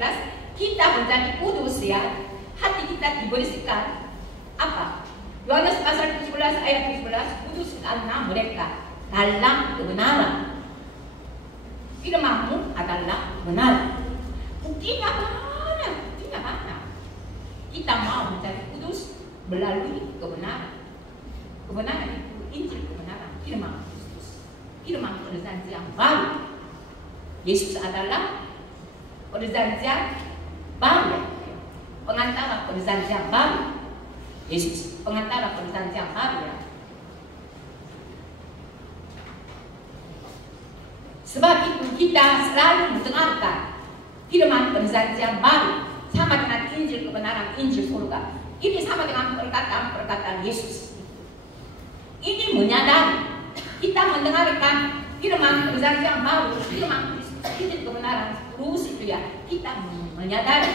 kita menjadi kudus ya, hati kita dibersihkan. Apa? Yohanes pasal 17 ayat 17, kudus karena mereka dalam kebenaran. Firman-Mu adalah benar. Buktinya mana? Buktinya mana? Kita mau menjadi kudus melalui kebenaran. Kebenaran itu Injil kebenaran, firman Kristus, firman perjanjian baru. Yesus adalah perjanjian baru, pengantara perjanjian baru. Yesus pengantara perjanjian baru ya. Sebab itu kita selalu mendengarkan firman perjanjian baru sama dengan Injil kebenaran, Injil surga. Ini sama dengan perkataan Yesus. Ini menyadari kita mendengarkan firman perjanjian baru, firman Kristus, Injil kebenaran terus itu ya, kita menyadari,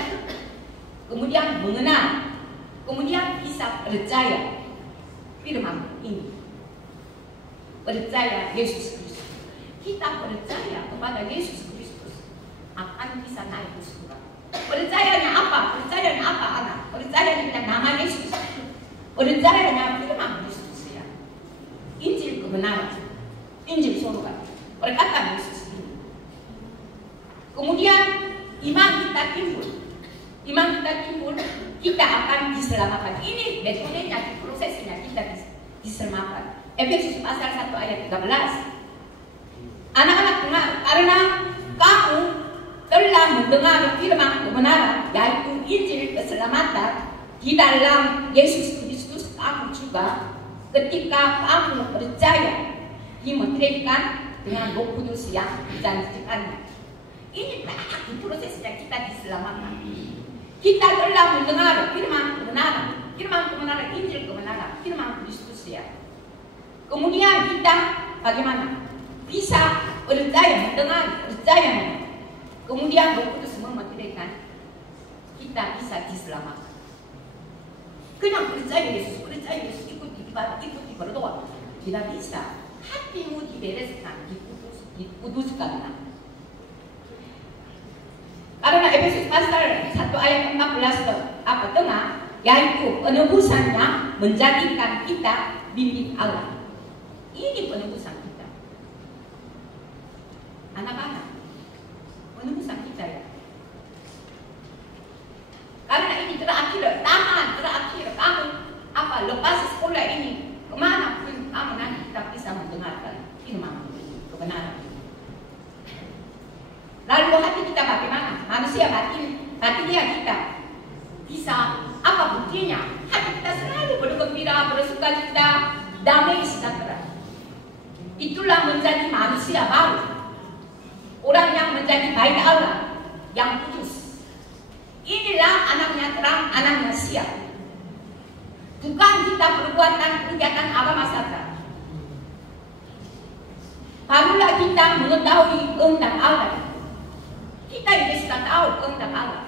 kemudian mengenal, kemudian bisa percaya firman ini, percaya Yesus Kristus. Kita percaya kepada Yesus Kristus akan bisa naik ke surga. Percayanya apa? Percayanya apa anak? Percayanya nama Yesus. Percayanya firman Yesus ya. Injil kebenaran, Injil surga, perkataan Yesus ini. Kemudian iman kita timbul. Iman kita timbul, kita akan diselamatkan. Ini metodenya, prosesnya kita diselamatkan. Efesus pasal 1 ayat 13. Anak-anak dengar, karena kamu telah mendengar firman kebenaran, yaitu Injil keselamatan di dalam Yesus Kristus. Kamu juga ketika kamu percaya dimeteraikan dengan Roh Kudus yang dijanjikannya. Ini prosesnya kita diselamatkan. Kita telah mendengar firman kebenaran, Injil kebenaran, firman Kristus ya. Kemudian kita bagaimana? Bisa percaya, mendengar, percaya. Kemudian Roh Kudus memeteraikan, kita bisa diselamatkan. Kena percaya Yesus, ikuti ibadah, ikuti berdoa. Tidak bisa. Hatimu dibereskan, dikuduskan. Karena Efesus pasal 1 ayat 14 tengah, yaitu penebusannya menjadikan kita milik Allah. Ini penebusan kita. Anak-anak, penebusan kita ya. Karena ini terakhir, kamu lepas sekolah ini, kemana pun kamu nanti kita bisa mendengarkan firman kebenaran. Lalu hati kita bagaimana? Manusia hatinya kita bisa apa buktinya? Hati kita selalu bergembira, bersukacita, damai sejahtera. Itulah menjadi manusia baru, orang yang menjadi baik Allah, yang kudus. Inilah anaknya terang, anaknya siap. Bukan kita perbuatan kegiatan agama saja. Barulah kita mengetahui kehendak Allah. Kita ini sudah tahu kehendak Allah.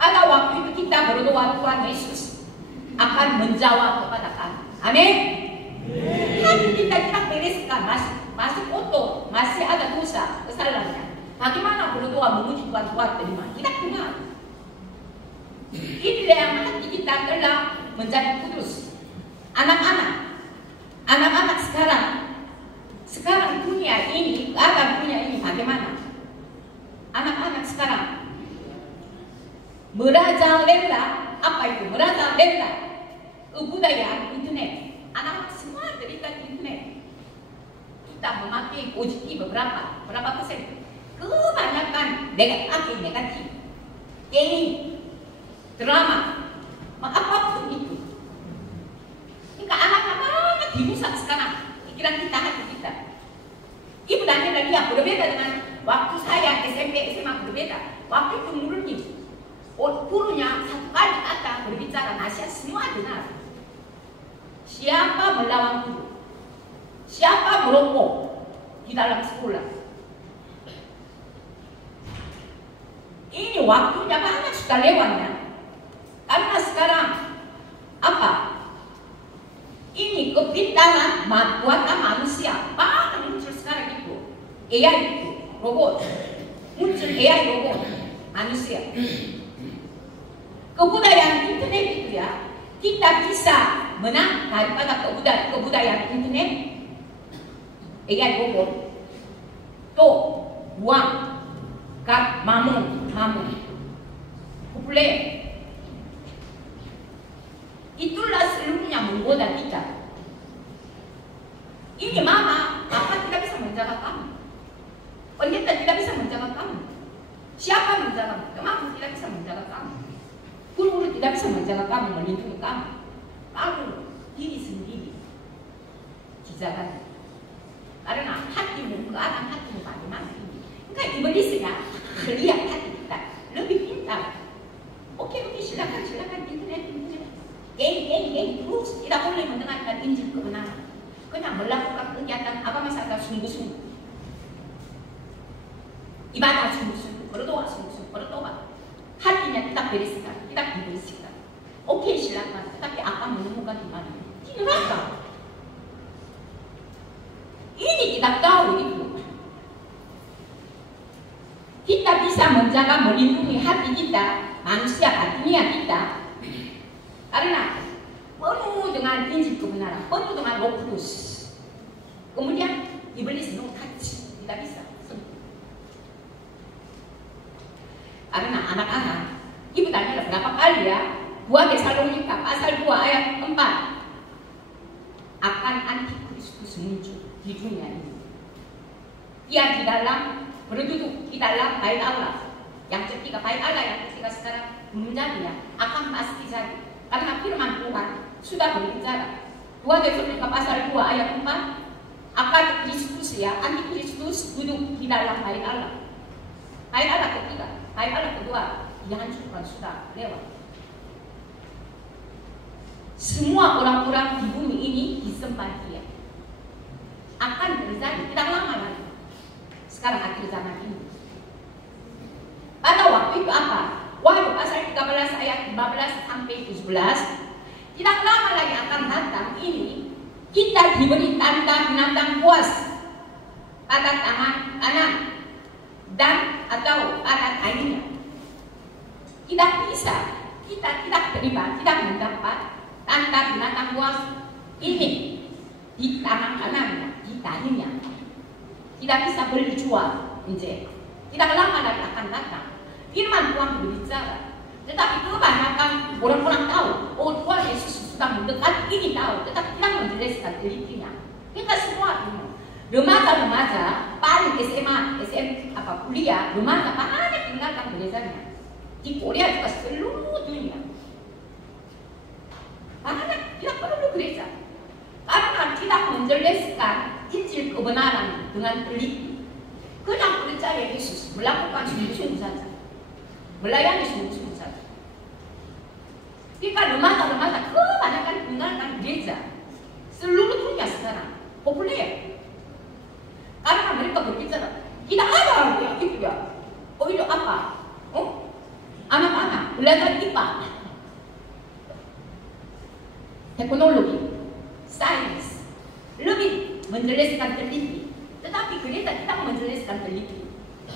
Ada waktu itu kita berdoa, Tuhan Yesus akan menjawab kepada kami. Amin. Hati kita bereskan, masih kotor, masih ada dosa, kesalahannya. Bagaimana berdoa memuji Tuhan terima? Tidak dengar. Inilah yang hati kita telah menjadi kudus. Anak-anak sekarang dunia ini, keadaan dunia ini bagaimana? Anak-anak sekarang merajalela, apa itu? Merajalela kebudayaan internet. Anak-anak semua terikat internet. Kita memakai positif berapa persen? Kebanyakan negatif. Gaming, drama, apapun itu. Jika anak-anak dirusak sekarang, pikiran kita, hati kita. Ibu dan dia berbeda dengan waktu saya SMP, SMA berbeda. Waktu itu mulutnya, gurunya satu kali kata berbicara nasihat semua dengar. Siapa melawan guru? Siapa merokok di dalam sekolah? Ini waktunya banyak sudah lewatnya. Karena sekarang apa? Ini kepintaran buatan manusia. Banyak muncul sekarang itu. AI itu, robot. Muncul AI robot, manusia. Kebudayaan internet itu ya, kita bisa menang daripada kebudayaan internet. AI robot. Tuh, uang, mamun, populer. Itulah seluruhnya menggoda kita. Ini mama, papa tidak bisa menjaga kamu. Pendeta tidak bisa menjaga kamu. Siapa menjaga kamu? Kamu tidak bisa menjaga kamu. Guru tidak bisa menjaga kamu, melindungi kamu. Kamu diri sendiri dijaga. Karena hatimu, keadaan hatimu bagaimana ini? Enggak iblisnya lihat hati kita lebih pintar. Oke, silakan internet. Geng, terus tidak boleh mendengarkan Injil kebenaran. Kena melakukan kegiatan agama saja sungguh-sungguh. Ibadah sungguh-sungguh, berdoa sungguh-sungguh, bertobat. Hatinya kita dibersihkan. Oke, silakan, tetapi akan menemukan ibadah di neraka. Ini kita tahu itu. Kita bisa menjaga menjaga melindungi hati kita, manusia dunia kita, karena penuh dengan Injil kebenaran, penuh dengan Roh Kudus. Kemudian iblis touch, tidak bisa. Karena anak-anak, ibu tanya berapa kali ya, 2 Tesalonika pasal 2 ayat 4, akan antikristus muncul di dunia ini. Ia di dalam berduduk di dalam bait Allah. Yang ketiga bait Allah, yang ketiga sekarang belum jadi ya, akan pasti jadi. Karena firman Tuhan sudah berbicara. 2 Tesalonika pasal 2 ayat 4, akan Kristus ya, antikristus duduk di dalam bait Allah. Bait Allah ketiga, bait Allah kedua dihancurkan, sudah lewat. Semua orang-orang di bumi ini disembah Dia. Akan terjadi, tidak lama lagi. Sekarang akhir zaman ini. Pada waktu itu apa? Wahyu pasal 13 ayat 15 sampai 17, tidak lama lagi akan datang ini, kita diberi tanda binatang buas pada tangan kanan dan atau pada kakinya. Tidak bisa, kita tidak terima, tidak mendapat tanda binatang buas ini di tangan kanannya, di kakinya. Tidak bisa beli jual, tidak lama lagi akan datang. Firman Tuhan berbicara, tetapi kebanyakan orang-orang tahu, oh Tuhan Yesus sudah mendekat, ini tahu, tetapi tidak menjelaskan telitinya. Kita semua tahu. Remaja-remaja, paling SMA, kuliah, remaja banyak tinggalkan gerejanya. Di Korea juga seluruh dunia. Banyak tidak perlu gereja, karena tidak menjelaskan Injil kebenaran dengan teliti. Kena percaya Yesus, melakukan sungguh-sungguh saja, melayani sungguh-sungguh saja. Jika remaja-remaja kebanyakan tinggalkan gereja, seluruh dunia sekarang populer. Karena mereka berbicara, tidak ada ya, itu ya. Oh itu apa? Oh, anak-anak belajar IPA, teknologi, sains, lebih menjelaskan teliti. Tetapi gereja tidak menjelaskan teliti.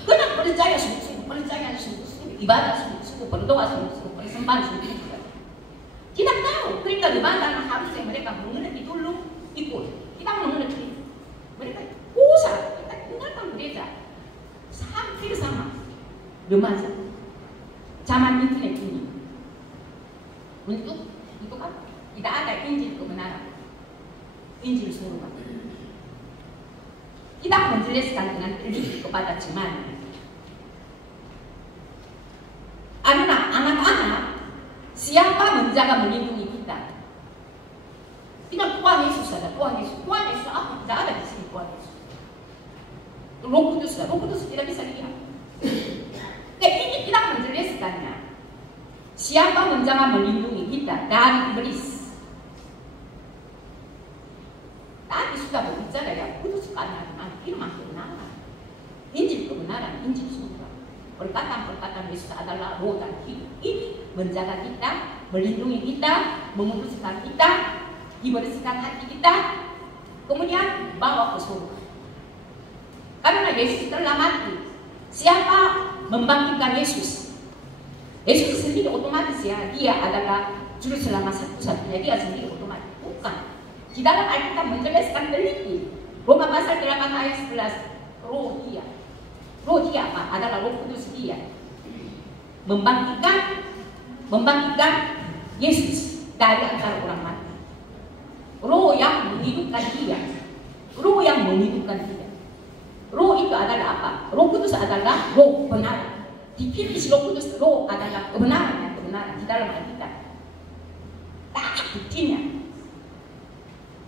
Kena percaya sungguh-sungguh, percaya sungguh-sungguh, ibadah sungguh-sungguh, berdoa sungguh-sungguh, persembahan sungguh-sungguh. Tidak tahu kita di mana harusnya mereka mengerti dulu ikut. Kita mengerti. Mereka usah kita tinggalkan gereja. Hampir sama remaja zaman internet ini. Untuk apa? Tidak ada Injil kebenaran, Injil surga. Tidak menjelaskan dengan teliti kepada jemaat. Anak-anak, siapa menjaga melindungi kita? Tidak Tuhan Yesus saja, Tuhan Yesus. Tuhan Yesus apa? Tidak ada di sini Tuhan Yesus. Roh Kudus, Roh Kudus tidak bisa lihat. Ini tidak menjelaskannya. Siapa menjaga melindungi kita dari iblis? Tadi sudah berbicara ya, kudus karena firman kebenaran, Injil kebenaran, Injil surga. Perkataan-perkataan Yesus adalah roh dan hidup. Ini menjaga kita, melindungi kita, menguduskan kita, dibersihkan hati kita, kemudian bawa ke surga. Karena Yesus telah mati. Siapa membangkitkan Yesus? Yesus sendiri otomatis ya, dia adalah juru selamat satu-satunya, dia sendiri otomatis. Bukan. Di dalam Alkitab menjelaskan teliti. Roma pasal 8 ayat 11, roh dia. Roh dia apa? Adalah Roh Kudus dia. Membangkitkan Yesus dari antara orang mati. Roh yang menghidupkan dia. Roh yang menghidupkan dia. Roh itu adalah apa? Roh Kudus adalah roh benar. Dipilih Roh Kudus, roh adalah kebenaran yang kebenaran di dalam Alkitab. Tak buktinya.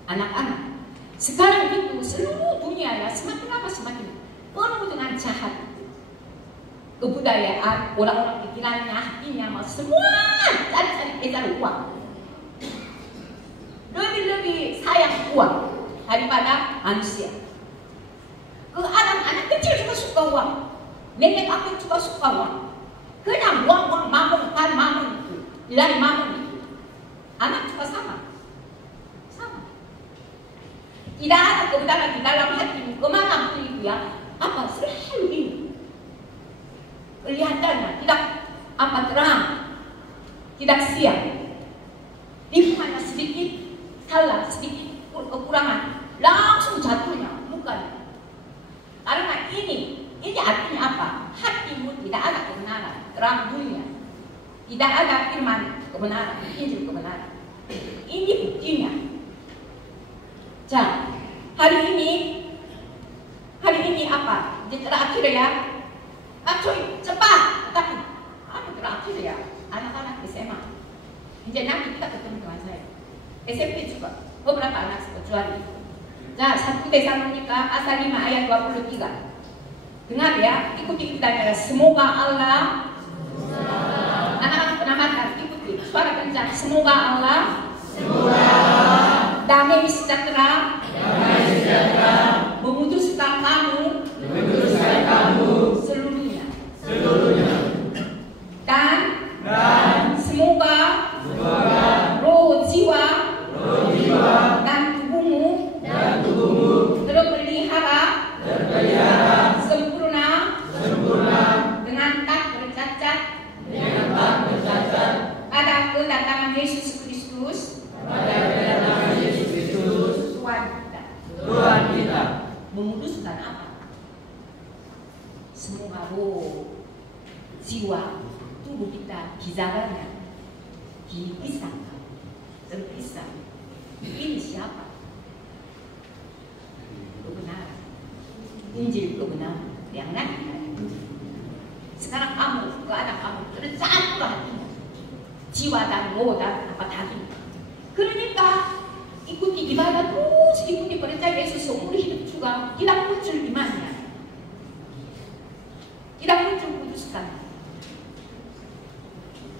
Anak-anak, sekarang itu seluruh dunia ya semakin lama semakin penuh dengan jahat. Kebudayaan, orang-orang pikirannya, hatinya, semua cari uang. Lebih sayang uang daripada manusia. Anak-anak kecil juga suka uang. Nenek kakek juga suka uang. Kena uang mamon itu. Dari mamon itu. Anak juga sama. Tidak ada kebenaran di dalam hatimu. Kemana pun itu ya. Apa? Selalu ini. kelihatannya tidak terang, tidak siap. Lingkungannya sedikit salah, sedikit kekurangan, langsung jatuhnya mukanya. Karena ini artinya apa? Hatimu tidak ada kebenaran, terang dunia. Tidak ada firman kebenaran, Injil kebenaran. Ini buktinya. Hari ini apa? Terakhir ya. Cuy, cepat. Tapi terakhir ya. Anak-anak SMA. Nanti kita ketemu dengan saya. SMP juga. Beberapa anak kecuali. 1 Tesalonika pasal 5 ayat 23. Dengar ya, ikuti kita. Semoga Allah. Anak-anak penamatan, ikuti. Suara kencang. Semoga Allah. Damai sejahtera. Memutuskan kamu. Seluruhnya. Dan semoga roh jiwa dan tubuhmu terpelihara sempurna dengan tak bercacat pada kedatangan Yesus Kristus Tuhan kita. Memutuskan apa? Semoga roh, jiwa, tubuh kita dijalannya, dipisahkan, terpisah. Ini siapa? Kebenaran, Injil kebenaran yang nanti ada. Sekarang kamu, keadaan kamu terjatuh hatinya, jiwa dan roh dan apa tadi. Ketika ikuti ibadah terus, ikuti perintah Yesus seumur hidup juga, tidak muncul imannya, tidak muncul kuduskan.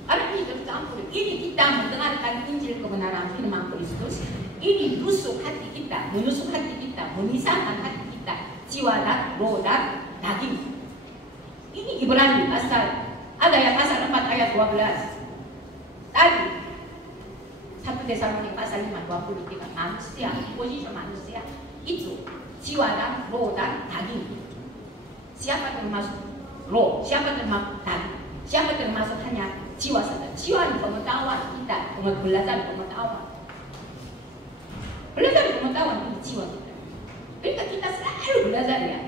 Karena ini tercampur. Ini kita mendengarkan Injil kebenaran firman Kristus. Ini tusuk hati kita, menusuk hati kita, memisahkan hati kita, jiwa dan roh dan daging. Ini Ibrani pasal, ada yang pasal 4 ayat 12. Tadi 1 Tesalonika pasal 5 23. Manusia, posisi manusia itu jiwa dan roh dan daging. Siapa termasuk roh? Siapa termasuk daging? Siapa termasuk hanya jiwa saja? Jiwa pengetahuan kita, belajar pengetahuan. Belajar pengetahuan itu jiwa kita. Kita selalu belajar ya.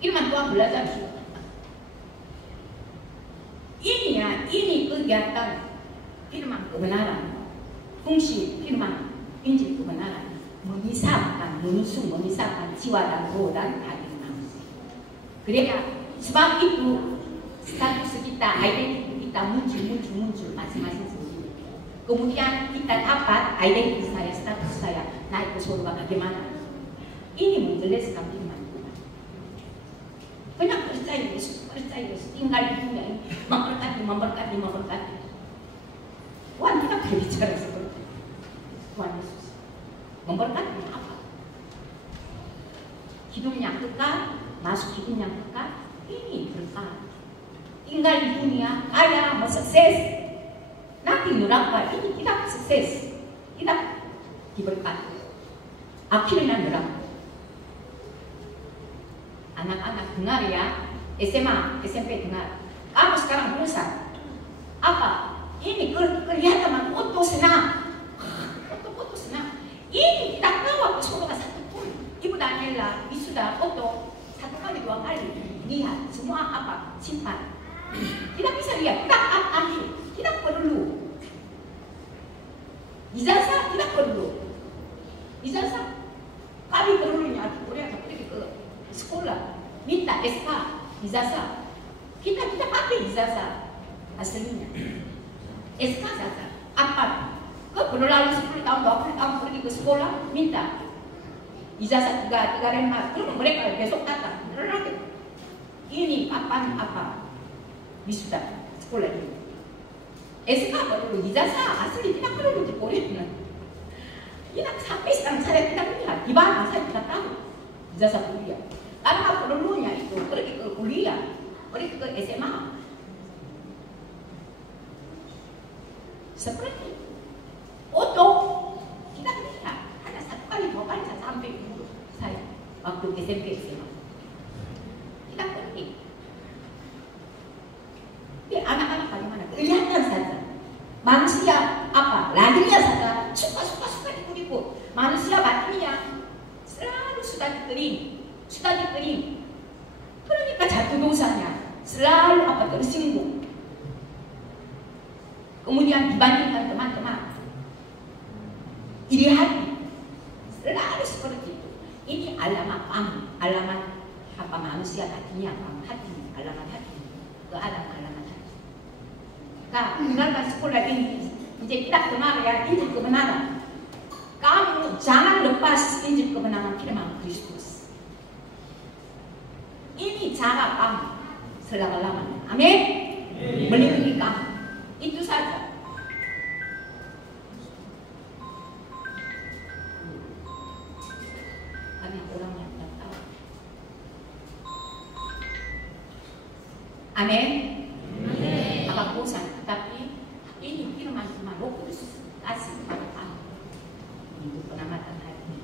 Firman Tuhan belajar juga. Ini kegiatan firman kebenaran, fungsi firman Injil kebenaran, memisahkan, memisahkan jiwa dan roh dan daging manusia. Kemudian sebab itu status kita, identitas kita muncul masing-masing sendiri. Kemudian kita dapat identitas saya, status saya naik ke surga bagaimana? Ini menjelaskan firman Tuhan. Banyak percaya Yesus, tinggal di dunia ini memberkati. Tuhan kita berbicara seperti itu. Tuhan Yesus memberkati apa? Hidup yang kekal, masuk hidup yang kekal, ini berkat. Tinggal di dunia, kaya, mau sukses, nanti neraka ini tidak sukses, tidak diberkati. Akhirnya neraka. Anak-anak dengar ya, SMA, SMP dengar. Kamu sekarang berusaha apa? Ini kelihatan foto senang, foto senang. Ini tidak tahu aku suka satu pun. Ibu Daniela sudah foto 1 kali 2 kali lihat semua apa simpan. Tidak bisa lihat, tidak ambil, tidak perlu. Ijazah tidak perlu. Ijazah kami perlunya pergi ke sekolah minta SK ijazah. Kita pakai ijazah aslinya. SK saja. Apa? Kau perlu lalu 10 tahun, 20 tahun pergi ke sekolah minta ijazah 3 lembar. Terus mereka besok datang. Ini kapan apa? Wisuda sekolah ini. SK perlu ijazah asli tidak perlu di Korea. Tidak sampai sekarang saya tidak melihat di mana saya tidak tahu ijazah kuliah. Karena perlunya itu pergi ke kuliah, pergi ke SMA. Seperti foto kita lihat hanya 1 kali 2 kali saya sampai dulu saya waktu SMP SMA. Kita pergi. suka dikut-ikut. Manusia batinnya selalu sudah dikering. Keranika jatuh dosanya selalu tersinggung. Kemudian dibandingkan teman-teman, iri hati selalu seperti itu. Ini alamat kamu, alamat manusia hatinya, hati, alamat hati, alamat hati. Nah, dengarkan sekolah ini menjadi tidak benar ya, Injil kebenaran. Kamu jangan lepas Injil kebenaran firman Kristus. Ini cara kamu selama-lamanya. Amin. Melindungi kamu. Itu saja. Kami orang yang tidak tahu. Amin. Apa bosan? Tapi ini firman Roh Kudus kasih kepada kamu untuk pengamatan hati.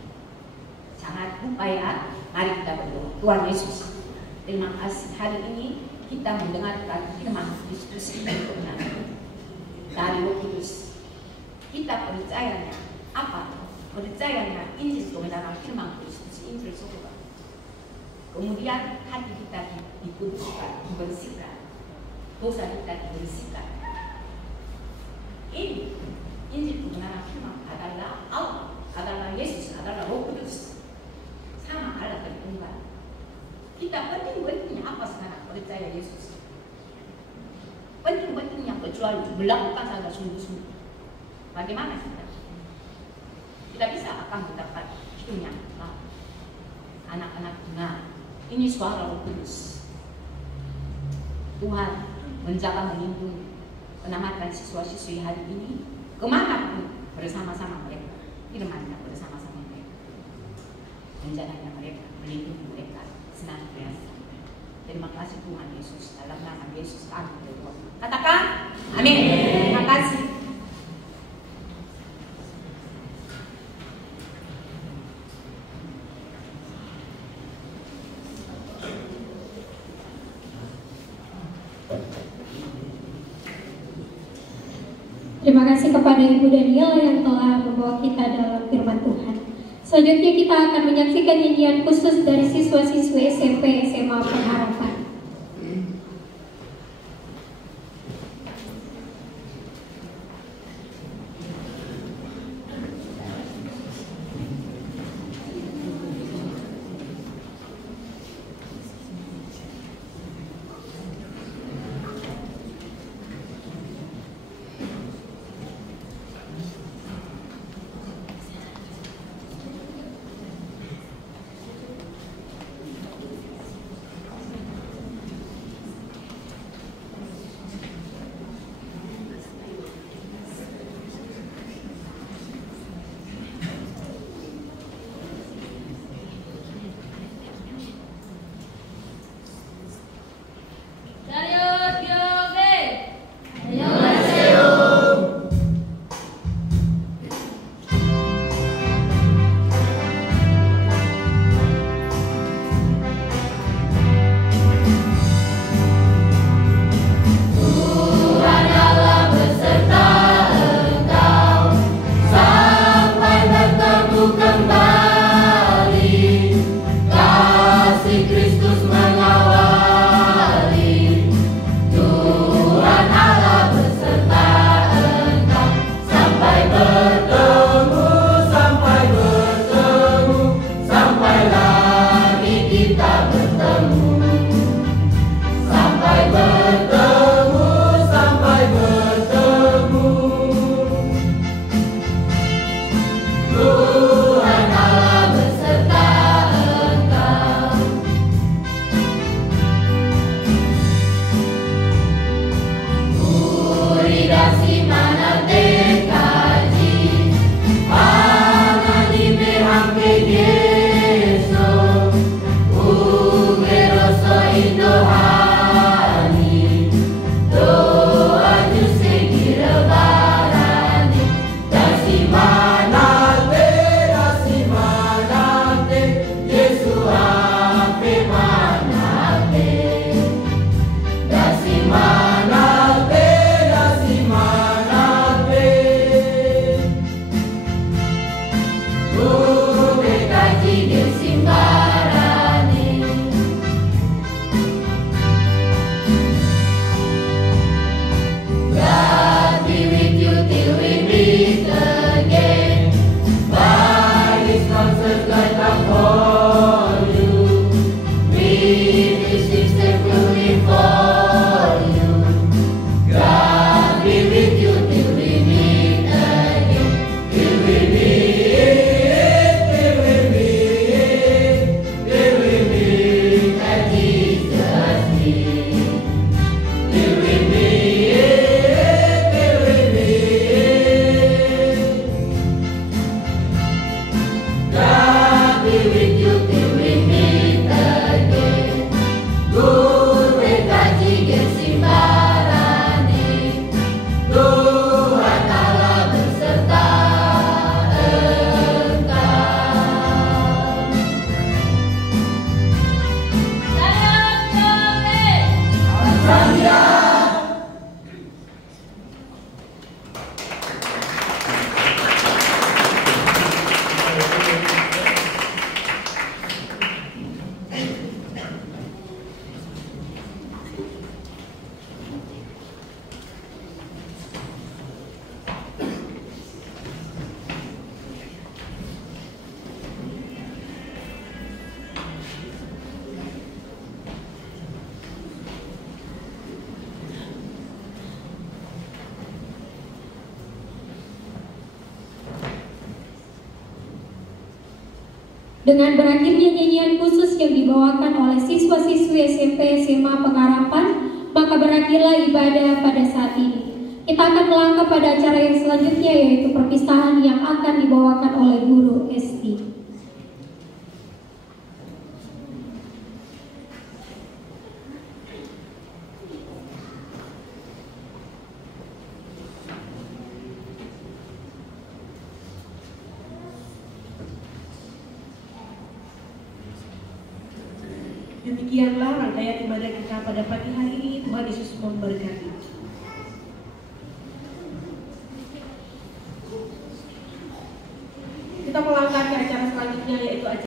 Jangan lupa ya. Mari kita berdoa. Tuhan Yesus, terima kasih hari ini kita mendengarkan firman Kristus yang kebenaran dari Roh Kudus. Kita percayanya apa? Percayanya Injil kebenaran firman Kristus, Injil surga. Kemudian hati kita dikuduskan, dibersihkan, dosa kita dibersihkan. Ini Injil kebenaran firman adalah Allah, adalah Yesus, adalah Roh Kudus, sama Allah Tritunggal. Kita penting-pentingnya apa sekarang? Percaya Yesus. Penting-pentingnya kecuali melakukan saja sungguh-sungguh. Bagaimana kita? Tidak bisa akan mendapat hidupnya. Anak-anak dengar, ini suara Roh Kudus. Tuhan menjaga melindungi penamatan siswa-siswi hari ini kemanapun bersama-sama mereka, firman-Nya bersama-sama mereka, menjaganya mereka, melindungi mereka senantiasa. Terima kasih Tuhan Yesus, dalam nama Yesus kami berdoa. Katakan amin. Terima kasih. Terima kasih kepada Ibu Daniel yang telah membawa kita dalam firman Tuhan. Selanjutnya kita akan menyaksikan nyanyian khusus dari siswa-siswi SMP SMA Pengharapan. Dengan berakhirnya nyanyian khusus yang dibawakan oleh siswa-siswi SMP SMA Pengharapan, maka berakhirlah ibadah pada saat ini. Kita akan melangkah pada acara yang selanjutnya, yaitu perpisahan yang akan dibawakan oleh Guru Esti. Demikianlah rangkaian ibadah kita pada pagi hari ini. Tuhan Yesus memberkati. Kita melangkah ke acara